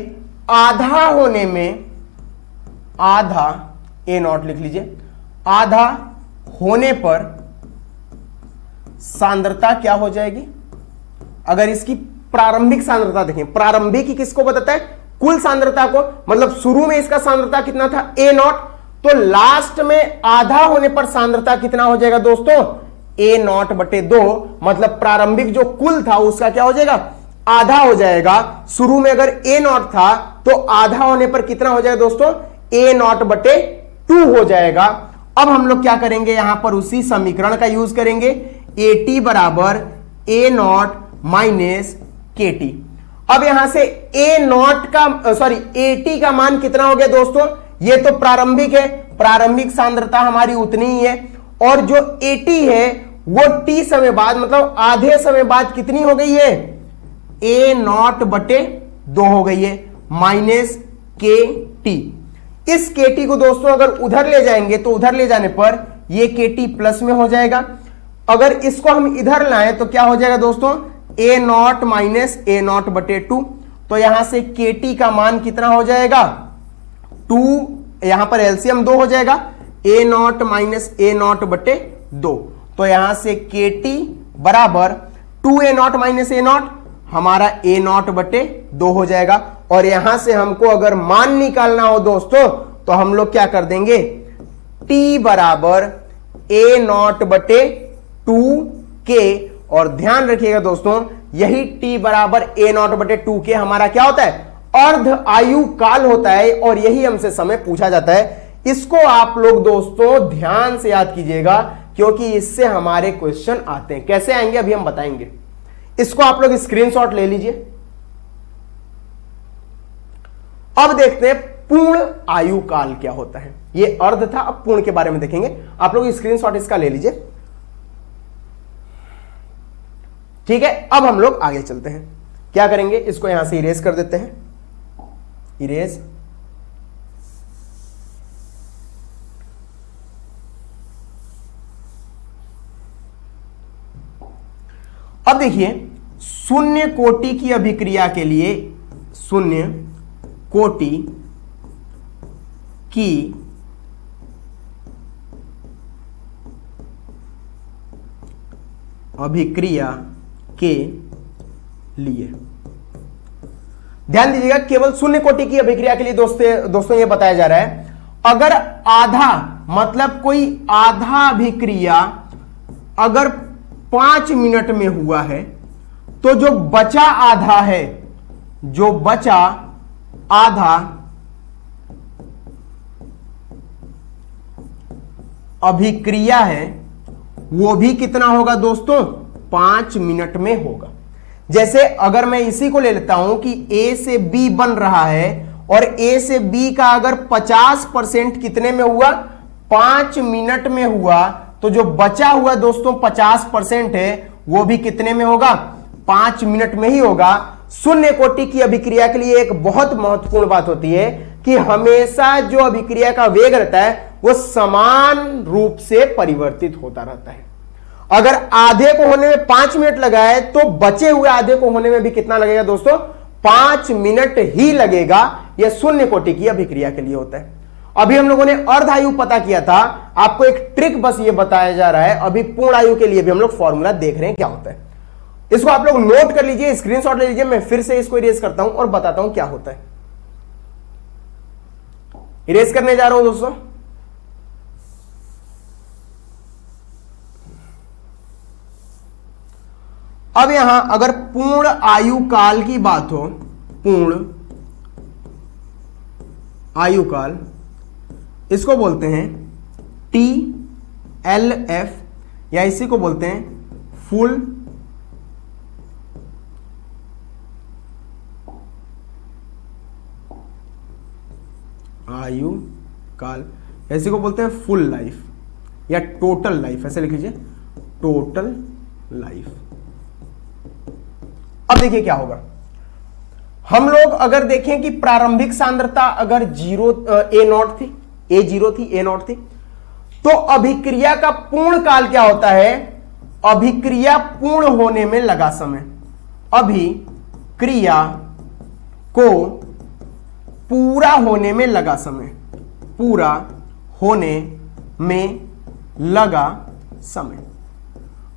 आधा होने में, आधा A0 लिख लीजिए, आधा होने पर सांद्रता क्या हो जाएगी। अगर इसकी प्रारंभिक सांद्रता देखें, प्रारंभिक ही किसको बताता है, कुल सांद्रता को। मतलब शुरू में इसका सांद्रता कितना था, A0, तो लास्ट में आधा होने पर सांद्रता कितना हो जाएगा दोस्तों, A0 बटे 2। मतलब प्रारंभिक जो कुल था उसका क्या हो जाएगा, आधा हो जाएगा। शुरू में अगर A0 था तो आधा होने पर कितना हो जाएगा दोस्तों, A0 बटे 2 हो जाएगा। अब हम लोग क्या करेंगे, यहां पर उसी समीकरण का यूज करेंगे, AT बराबर A0 माइनस KT। अब यहां से AT का मान कितना हो गया दोस्तों, ये तो प्रारंभिक है, प्रारंभिक सांद्रता हमारी उतनी ही है, और जो AT है वो T समय बाद, मतलब आधे समय बाद कितनी हो गई है, A0 बटे 2 हो गई है, माइनस KT। इस KT को दोस्तों अगर उधर ले जाएंगे तो उधर ले जाने पर ये KT प्लस में हो जाएगा। अगर इसको हम इधर लाएं तो क्या हो जाएगा दोस्तों, A0 माइनस A0 बटे 2। तो यहां से KT का मान कितना हो जाएगा, 2, यहां पर एलसीएम 2 हो जाएगा, A0 माइनस A0 बटे 2। तो यहां से KT बराबर 2A0 माइनस A0, हमारा A0 बटे 2 हो जाएगा। और यहां से हमको अगर मान निकालना हो दोस्तों तो हम लोग क्या कर देंगे, T बराबर A नॉट बटे 2K। और ध्यान रखिएगा दोस्तों, यही T बराबर A नॉट बटे 2K हमारा क्या होता है, अर्ध आयु काल होता है, और यही हमसे समय पूछा जाता है। इसको आप लोग दोस्तों ध्यान से याद कीजिएगा, क्योंकि इससे हमारे क्वेश्चन आते हैं। कैसे आएंगे अभी हम बताएंगे। इसको आप लोग स्क्रीनशॉट ले लीजिए। अब देखते हैं पूर्ण आयु काल क्या होता है। ये अर्ध था, अब पूर्ण के बारे में देखेंगे। आप लोग स्क्रीनशॉट इसका ले लीजिए, ठीक है। अब हम लोग आगे चलते हैं। क्या करेंगे, इसको यहां से इरेज कर देते हैं, इरेज। अब देखिए, शून्य कोटि की अभिक्रिया के लिए, शून्य कोटि की अभिक्रिया के लिए, ध्यान दीजिएगा, केवल शून्य कोटि की अभिक्रिया के लिए दोस्तों ये बताया जा रहा है, अगर आधा मतलब कोई आधा अभिक्रिया अगर 5 मिनट में हुआ है, तो जो बचा आधा है, जो बचा आधा अभिक्रिया है, वो भी कितना होगा दोस्तों, 5 मिनट में होगा। जैसे अगर मैं इसी को ले लेता हूं कि A से B बन रहा है, और A से B का अगर 50% कितने में हुआ, 5 मिनट में हुआ, तो जो बचा हुआ दोस्तों 50% है, वो भी कितने में होगा, 5 मिनट में ही होगा। शून्य कोटि की अभिक्रिया के लिए एक बहुत महत्वपूर्ण बात होती है कि हमेशा जो अभिक्रिया का वेग रहता है वो समान रूप से परिवर्तित होता रहता है। अगर आधे को होने में 5 मिनट लगा है, तो बचे हुए आधे को होने में भी कितना लगेगा दोस्तों, 5 मिनट ही लगेगा। यह शून्य कोटि की अभिक्रिया के लिए होता है। अभी हम लोगों ने अर्ध आयु पता किया था, आपको एक ट्रिक बस ये बताया जा रहा है। अभी पूर्ण आयु के लिए भी हम लोग फॉर्मूला देख रहे हैं क्या होता है। इसको आप लोग नोट कर लीजिए, स्क्रीनशॉट ले लीजिए। मैं फिर से इसको इरेज करता हूं और बताता हूं क्या होता है। इरेज करने जा रहा हूं दोस्तों। अब यहां अगर पूर्ण आयु काल की बात हो, पूर्ण आयु काल, इसको बोलते हैं TLF, या इसी को बोलते हैं फुल आयु काल, इसी को बोलते हैं फुल लाइफ या टोटल लाइफ, ऐसे लिख लीजिए, टोटल लाइफ। अब देखिए क्या होगा। हम लोग अगर देखें कि प्रारंभिक सांद्रता अगर A0 थी, A0 थी, A0 थी, तो अभिक्रिया का पूर्ण काल क्या होता है, अभिक्रिया पूर्ण होने में लगा समय, अभिक्रिया को पूरा होने में लगा समय, पूरा होने में लगा समय,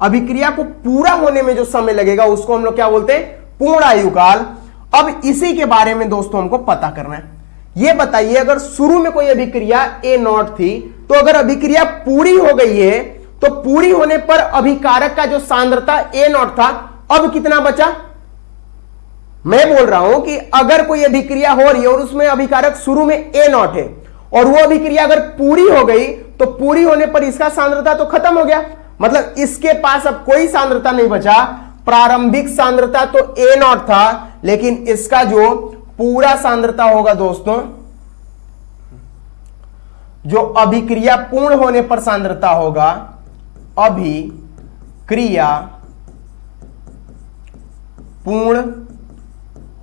अभिक्रिया को पूरा होने में जो समय लगेगा उसको हम लोग क्या बोलते हैं, पूर्ण आयु काल। अब इसी के बारे में दोस्तों हमको पता करना है। यह बताइए, अगर शुरू में कोई अभिक्रिया A0 थी, तो अगर अभिक्रिया पूरी हो गई है, तो पूरी होने पर अभिकारक का जो सांद्रता A0 था, अब कितना बचा। मैं बोल रहा हूं कि अगर कोई अभिक्रिया हो रही है और उसमें अभिकारक शुरू में A0 है, और वो अभिक्रिया अगर पूरी हो गई, तो पूरी होने पर इसका सांद्रता तो खत्म हो गया, मतलब इसके पास अब कोई सांद्रता नहीं बचा। प्रारंभिक सांद्रता तो A0 था, लेकिन इसका जो पूरा सांद्रता होगा दोस्तों, जो अभिक्रिया पूर्ण होने पर सांद्रता होगा, अभिक्रिया पूर्ण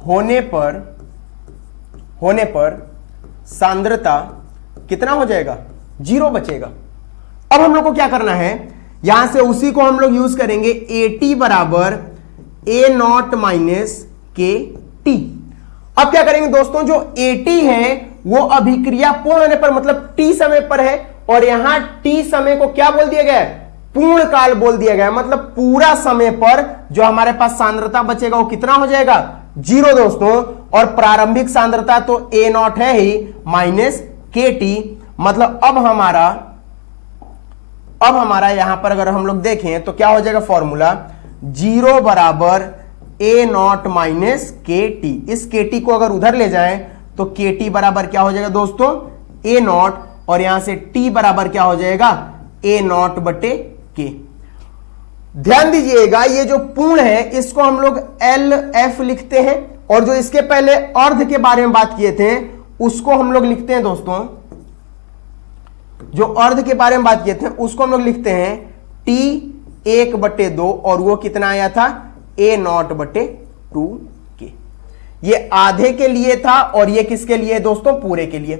होने पर सांद्रता कितना हो जाएगा, 0 बचेगा। अब हम लोग को क्या करना है, यहां से उसी को हम लोग यूज करेंगे, AT बराबर A0 माइनस KT। अब क्या करेंगे दोस्तों, जो AT है वो अभिक्रिया पूर्ण होने पर मतलब T समय पर है, और यहां T समय को क्या बोल दिया गया है, पूर्ण काल बोल दिया गया है। मतलब पूरा समय पर जो हमारे पास सांद्रता बचेगा वो कितना हो जाएगा, 0 दोस्तों। और प्रारंभिक सांद्रता तो A0 है ही, माइनस के टी, मतलब अब हमारा यहां पर अगर हम लोग देखें तो क्या हो जाएगा फॉर्मूला, 0 बराबर ए नॉट माइनस के टी। इस के टी को अगर उधर ले जाएं तो के टी बराबर क्या हो जाएगा दोस्तों, ए नॉट, और यहां से टी बराबर क्या हो जाएगा, ए नॉट बटे के। ध्यान दीजिएगा ये जो पूर्ण है इसको हम लोग एल एफ लिखते हैं, और जो इसके पहले अर्ध के बारे में बात किए थे उसको हम लोग लिखते हैं दोस्तों, जो अर्ध के बारे में बात किए थे उसको हम लोग लिखते हैं टी 1/2, और वो कितना आया था, ए नॉट बटे 2 के। ये आधे के लिए था और ये किसके लिए दोस्तों, पूरे के लिए।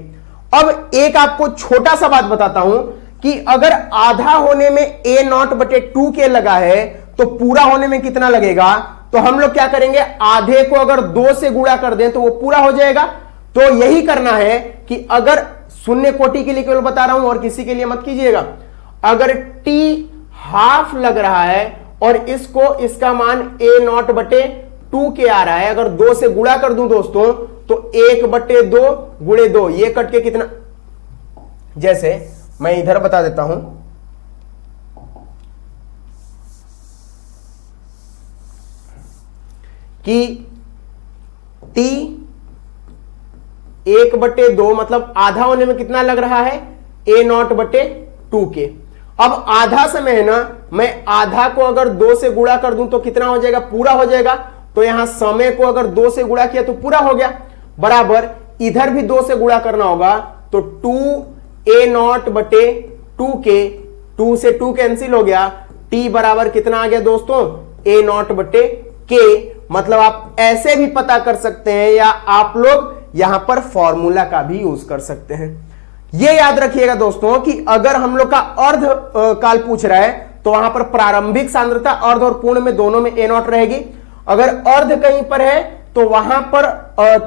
अब एक आपको छोटा सा बात बताता हूं कि अगर आधा होने में ए नॉट बटे 2 के लगा है तो पूरा होने में कितना लगेगा, तो हम लोग क्या करेंगे, आधे को अगर 2 से गुणा कर दें तो वो पूरा हो जाएगा। तो यही करना है कि अगर शून्य कोटि के लिए केवल बता रहा हूं और किसी के लिए मत कीजिएगा, अगर टी हाफ लग रहा है और इसका मान ए नॉट बटे 2 के आ रहा है, अगर 2 से गुणा कर दूं दोस्तों तो 1/2 गुणे 2, ये कट के कितना, जैसे मैं इधर बता देता हूं कि टी 1/2 मतलब आधा होने में कितना लग रहा है, ए नॉट बटे 2 के। अब आधा समय है ना, मैं आधा को अगर 2 से गुणा कर दूं तो कितना हो जाएगा, पूरा हो जाएगा। तो यहां समय को अगर 2 से गुणा किया तो पूरा हो गया, बराबर इधर भी 2 से गुणा करना होगा तो 2 ए नॉट बटे 2 के, 2 से 2 कैंसिल हो गया, टी बराबर कितना आ गया दोस्तों, ए नॉट बटे के। मतलब आप ऐसे भी पता कर सकते हैं या आप लोग यहां पर फॉर्मूला का भी यूज कर सकते हैं। यह याद रखिएगा दोस्तों कि अगर हम लोग का अर्ध काल पूछ रहा है तो वहां पर प्रारंभिक सांद्रता अर्ध और पूर्ण में दोनों में ए नॉट रहेगी। अगर अर्ध कहीं पर है तो वहां पर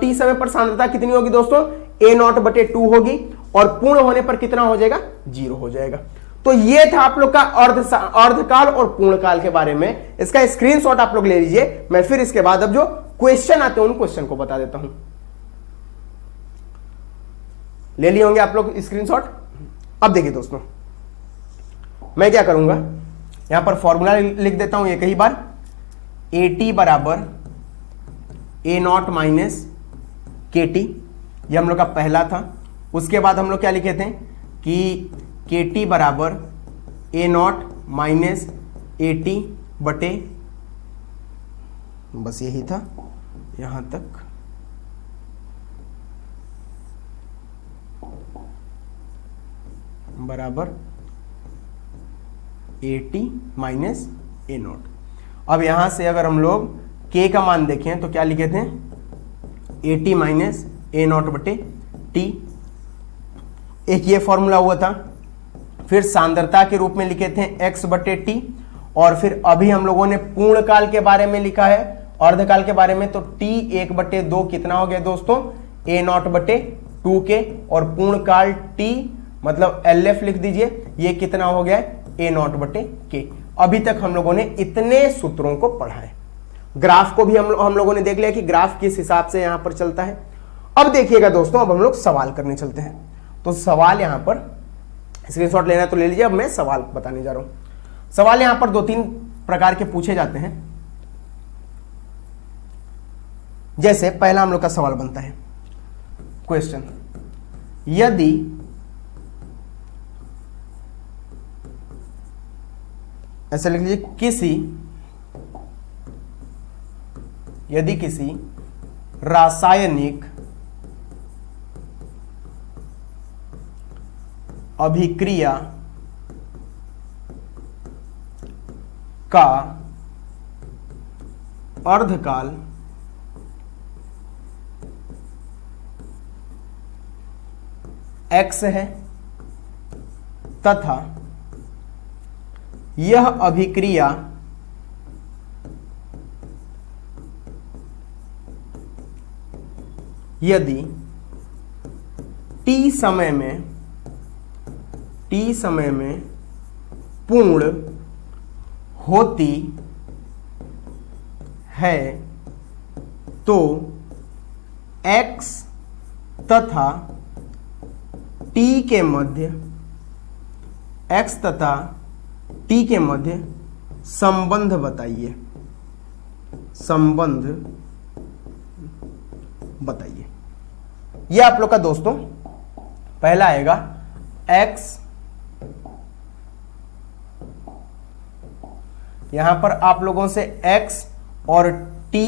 टी समय पर सांद्रता कितनी होगी दोस्तों, ए नॉट बटे 2 होगी, और पूर्ण होने पर कितना हो जाएगा, 0 हो जाएगा। तो ये था आप लोग का अर्धकाल और पूर्णकाल के बारे में। इसका स्क्रीनशॉट आप लोग ले लीजिए। मैं फिर इसके बाद अब जो क्वेश्चन आते हैं उन क्वेश्चन को बता देता हूं। ले लिए होंगे आप लोग स्क्रीनशॉट। अब देखिए दोस्तों, मैं क्या करूंगा, यहां पर फॉर्मूला लिख देता हूं एक ही बार, ए टी बराबर ए नॉट माइनस के टी, ये हम लोग का पहला था। उसके बाद हम लोग क्या लिखे थे कि के टी बराबर ए नॉट माइनस ए टी बटे, बस यही था यहां तक, बराबर A T minus A not. अब यहां से अगर हम लोग के का मान देखें तो क्या लिखे थे, A T minus A not बटे टी, एक ये फॉर्मूला हुआ था। फिर सांद्रता के रूप में लिखे थे x बटे टी, और फिर अभी हम लोगों ने पूर्ण काल के बारे में लिखा है, अर्धकाल के बारे में, तो t 1/2 कितना हो गया दोस्तों, ए नॉट बटे 2 के, और पूर्ण काल t मतलब LF लिख दीजिए, ये कितना हो गया, ए नॉट बटे के। अभी तक हम लोगों ने इतने सूत्रों को पढ़ा है। ग्राफ को भी हम लोगों ने देख लिया कि ग्राफ किस हिसाब से यहां पर चलता है। अब देखिएगा दोस्तों, अब हम लोग सवाल करने चलते हैं। तो सवाल यहां पर स्क्रीनशॉट लेना तो ले लीजिए। अब मैं सवाल बताने जा रहा हूं। सवाल यहां पर 2-3 प्रकार के पूछे जाते हैं। जैसे पहला हम लोग का सवाल बनता है, क्वेश्चन, यदि ऐसा लिख लीजिए, यदि किसी रासायनिक अभिक्रिया का अर्धकाल x है तथा यह अभिक्रिया यदि t समय में पूर्ण होती है तो x तथा टी के मध्य x तथा t के मध्य संबंध बताइए, संबंध बताइए। ये आप लोग का दोस्तों पहला आएगा x, यहां पर आप लोगों से x और t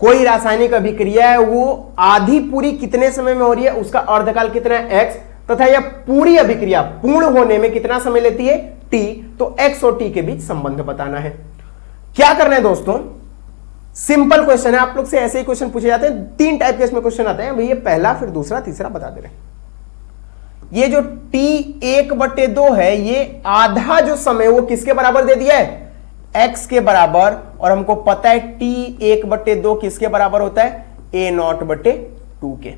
कोई रासायनिक अभिक्रिया है वो आधी पूरी कितने समय में हो रही है, उसका अर्धकाल कितना है x, तथा यह पूरी अभिक्रिया पूर्ण होने में कितना समय लेती है t, तो x और t के बीच संबंध बताना है। क्या करना है दोस्तों, सिंपल क्वेश्चन है, आप लोग से ऐसे ही क्वेश्चन पूछे जाते हैं, 3 टाइप के इसमें क्वेश्चन आते हैं भैया, पहला फिर दूसरा तीसरा बता दे रहे हैं। ये जो t1/2 है ये आधा जो समय वो किसके बराबर दे दिया है, x के बराबर, और हमको पता है t1/2 किसके बराबर होता है, a0/2 के।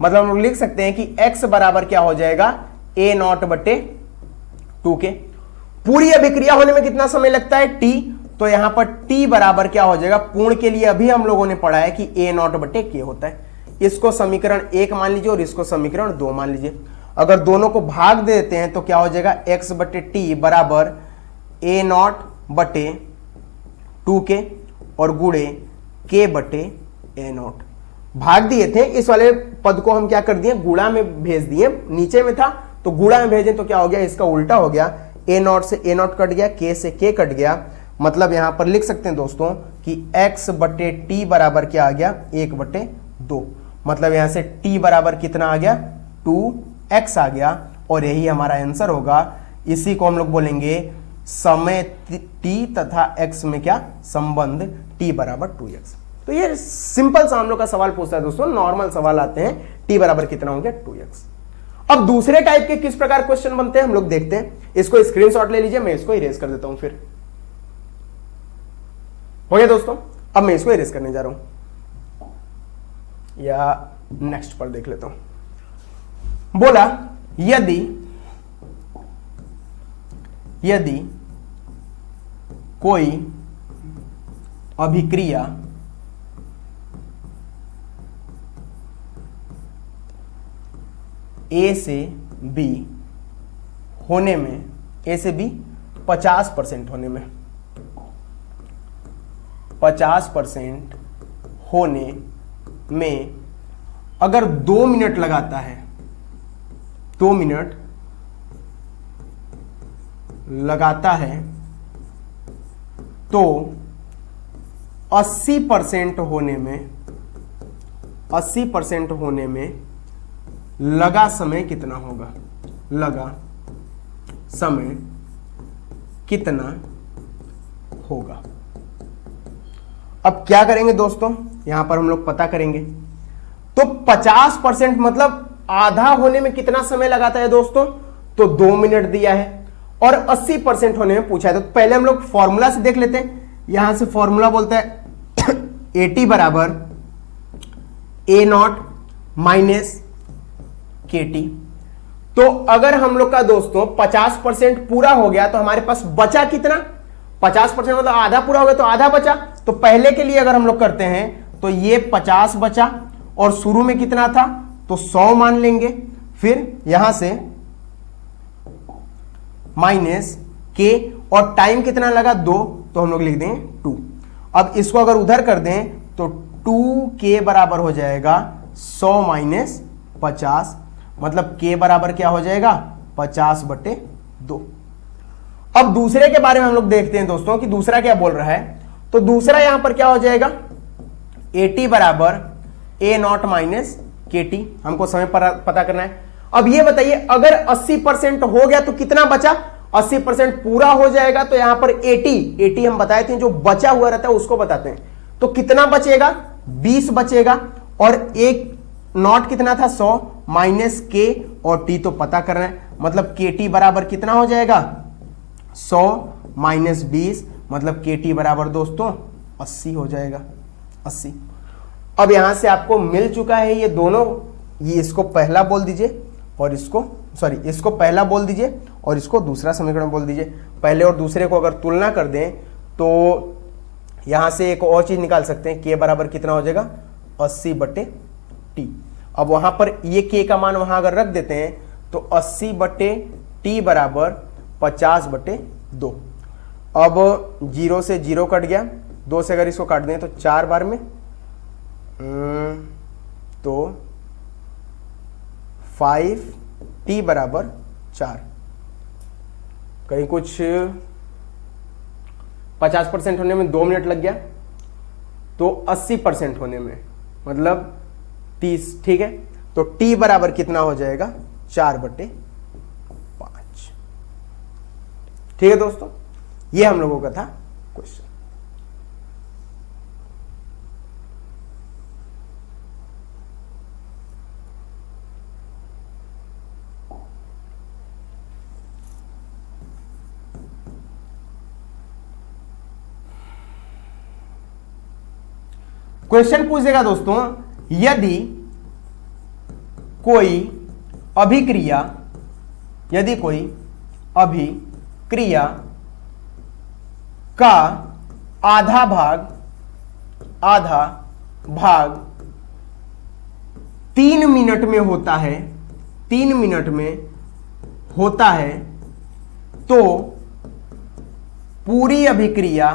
मतलब हम लोग लिख सकते हैं कि x बराबर क्या हो जाएगा, a0/2 के। पूरी अभिक्रिया होने में कितना समय लगता है t, तो यहां पर t बराबर क्या हो जाएगा, पूर्ण के लिए अभी हम लोगों ने पढ़ा है कि a0/k होता है। इसको समीकरण 1 मान लीजिए और इसको समीकरण 2 मान लीजिए। अगर दोनों को भाग दे देते हैं तो क्या हो जाएगा, x/t बराबर a0/2k और गुणे k/a0। भाग दिए थे, इस वाले पद को हम क्या कर दिए, गुणा में भेज दिए, नीचे में था तो गुणा में भेजें तो क्या हो गया, इसका उल्टा हो गया, a0 से a0 कट गया, k से k कट गया। मतलब यहां पर लिख सकते हैं दोस्तों कि x/t बराबर क्या आ गया, 1/2। मतलब यहां से t बराबर कितना आ गया, 2x आ गया, और यही हमारा आंसर होगा। इसी को हम लोग बोलेंगे समय t तथा x में क्या संबंध, t बराबर 2x। तो ये सिंपल सा हम लोग का सवाल पूछता है दोस्तों, नॉर्मल सवाल आते हैं, t बराबर कितना हो गया, 2x। अब दूसरे टाइप के किस प्रकार क्वेश्चन बनते हैं हम लोग देखते हैं। इसको स्क्रीनशॉट ले लीजिए, मैं इसको इरेज कर देता हूं। फिर हो गया दोस्तों, अब मैं इसको इरेज करने जा रहा हूं, या नेक्स्ट पर देख लेता हूं। बोला यदि कोई अभिक्रिया A से B होने में, A से B 50% होने में, 50% होने में अगर 2 मिनट लगाता है, 2 मिनट लगाता है तो 80% होने में, 80% होने में लगा समय कितना होगा, लगा समय कितना होगा। अब क्या करेंगे दोस्तों, यहां पर हम लोग पता करेंगे। तो 50% मतलब आधा होने में कितना समय लगाता है दोस्तों, तो 2 मिनट दिया है, और 80% होने में पूछा है। तो पहले हम लोग फॉर्मूला से देख लेते हैं। यहां से फॉर्मूला बोलता है AT बराबर A0 माइनस KT। तो अगर हम लोग का दोस्तों 50% पूरा हो गया तो हमारे पास बचा कितना, 50% मतलब आधा पूरा हो गया तो आधा बचा। तो पहले के लिए अगर हम लोग करते हैं तो ये 50 बचा, और शुरू में कितना था तो 100 मान लेंगे। फिर यहां से माइनस K, और टाइम कितना लगा 2, तो हम लोग लिख दें 2। अब इसको अगर उधर कर दें तो 2K बराबर हो जाएगा 100 माइनस 50, मतलब K बराबर क्या हो जाएगा 50/2। अब दूसरे के बारे में हम लोग देखते हैं दोस्तों कि दूसरा क्या बोल रहा है। तो दूसरा यहां पर क्या हो जाएगा, AT बराबर A0 माइनस KT। हमको समय पता करना है। अब ये बताइए अगर 80% हो गया तो कितना बचा, 80% पूरा हो जाएगा तो यहां पर AT हम बताए थे जो बचा हुआ रहता है उसको बताते हैं। तो कितना बचेगा, 20 बचेगा, और एक नॉट कितना था 100 माइनस K और T तो पता करना है। मतलब KT बराबर कितना हो जाएगा 100 माइनस 20, मतलब KT बराबर दोस्तों 80 हो जाएगा, 80। अब यहां से आपको मिल चुका है ये दोनों, ये इसको पहला बोल दीजिए और इसको पहला बोल दीजिए और इसको दूसरा समीकरण बोल दीजिए। पहले और दूसरे को अगर तुलना कर दें तो यहां से एक और चीज निकाल सकते हैं, K बराबर कितना हो जाएगा 80/T। अब वहां पर ये K का मान वहां अगर रख देते हैं तो 80/t बराबर 50/2। अब 0 से 0 कट गया, 2 से अगर इसको काट दें तो 4 बार में, तो 5t बराबर 4। कहीं कुछ 50% होने में 2 मिनट लग गया, तो 80% होने में मतलब 30। ठीक है, तो t बराबर कितना हो जाएगा 4/5। ठीक है दोस्तों, ये हम लोगों का था क्वेश्चन। क्वेश्चन पूछेगा दोस्तों, यदि कोई अभिक्रिया का आधा भाग 3 मिनट में होता है, 3 मिनट में होता है, तो पूरी अभिक्रिया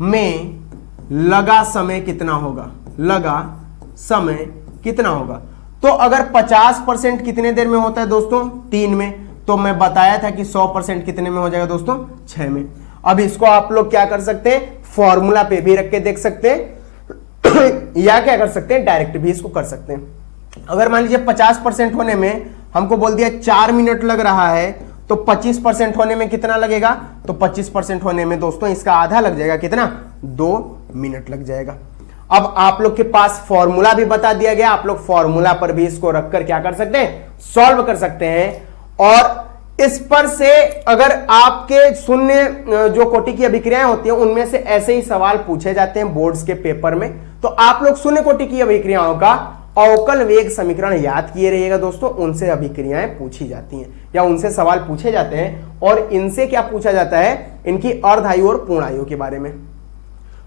में लगा समय कितना होगा। तो अगर 50% कितने देर में होता है दोस्तों 3 में, तो मैं बताया था कि 100% कितने में हो जाएगा दोस्तों 6 में। अब इसको आप लोग क्या कर सकते हैं, फॉर्मूला पे भी रख के देख सकते हैं या क्या कर सकते हैं, डायरेक्ट भी इसको कर सकते हैं। अगर मान लीजिए 50% होने में हमको बोल दिया 4 मिनट लग रहा है, तो 25% होने में कितना लगेगा, तो 25% होने में दोस्तों इसका आधा लग जाएगा, कितना 2 मिनट लग जाएगा। अब आप लोग के पास फॉर्मूला भी बता दिया गया, आप लोग फॉर्मूला पर भी इसको रखकर क्या कर सकते हैं, सॉल्व कर सकते हैं। और इस पर से अगर आपके शून्य जो कोटि की अभिक्रियाएं होती हैं उनमें से ऐसे ही सवाल पूछे जाते हैं बोर्ड्स के पेपर में, तो आप लोग शून्य कोटि की अभिक्रियाओं का अवकल वेग समीकरण याद किए रहिएगा दोस्तों। उनसे अभिक्रियाएं पूछी जाती हैं या उनसे सवाल पूछे जाते हैं, और इनसे क्या पूछा जाता है, इनकी अर्धायु और पूर्ण आयु के बारे में।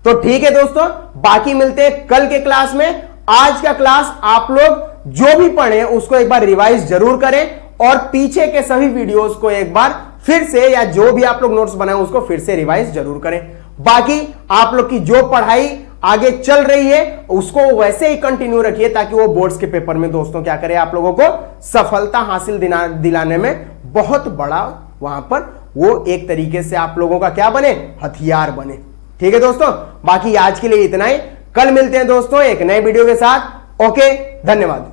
तो ठीक है दोस्तों, बाकी मिलते हैं कल के क्लास में। आज का क्लास आप लोग जो भी पढ़े उसको एक बार रिवाइज जरूर करें, और पीछे के सभी वीडियोस को एक बार फिर से, या जो भी आप लोग नोट्स बनाए उसको फिर से रिवाइज जरूर करें। बाकी आप लोग की जो पढ़ाई आगे चल रही है उसको वैसे ही कंटिन्यू रखिए, ताकि वो बोर्ड्स के पेपर में दोस्तों क्या करे, आप लोगों को सफलता हासिल दिलाने में बहुत बड़ा वहां पर वो एक तरीके से आप लोगों का क्या बने, हथियार बने। ठीक है दोस्तों, बाकी आज के लिए इतना ही। कल मिलते हैं दोस्तों एक नए वीडियो के साथ। ओके, धन्यवाद।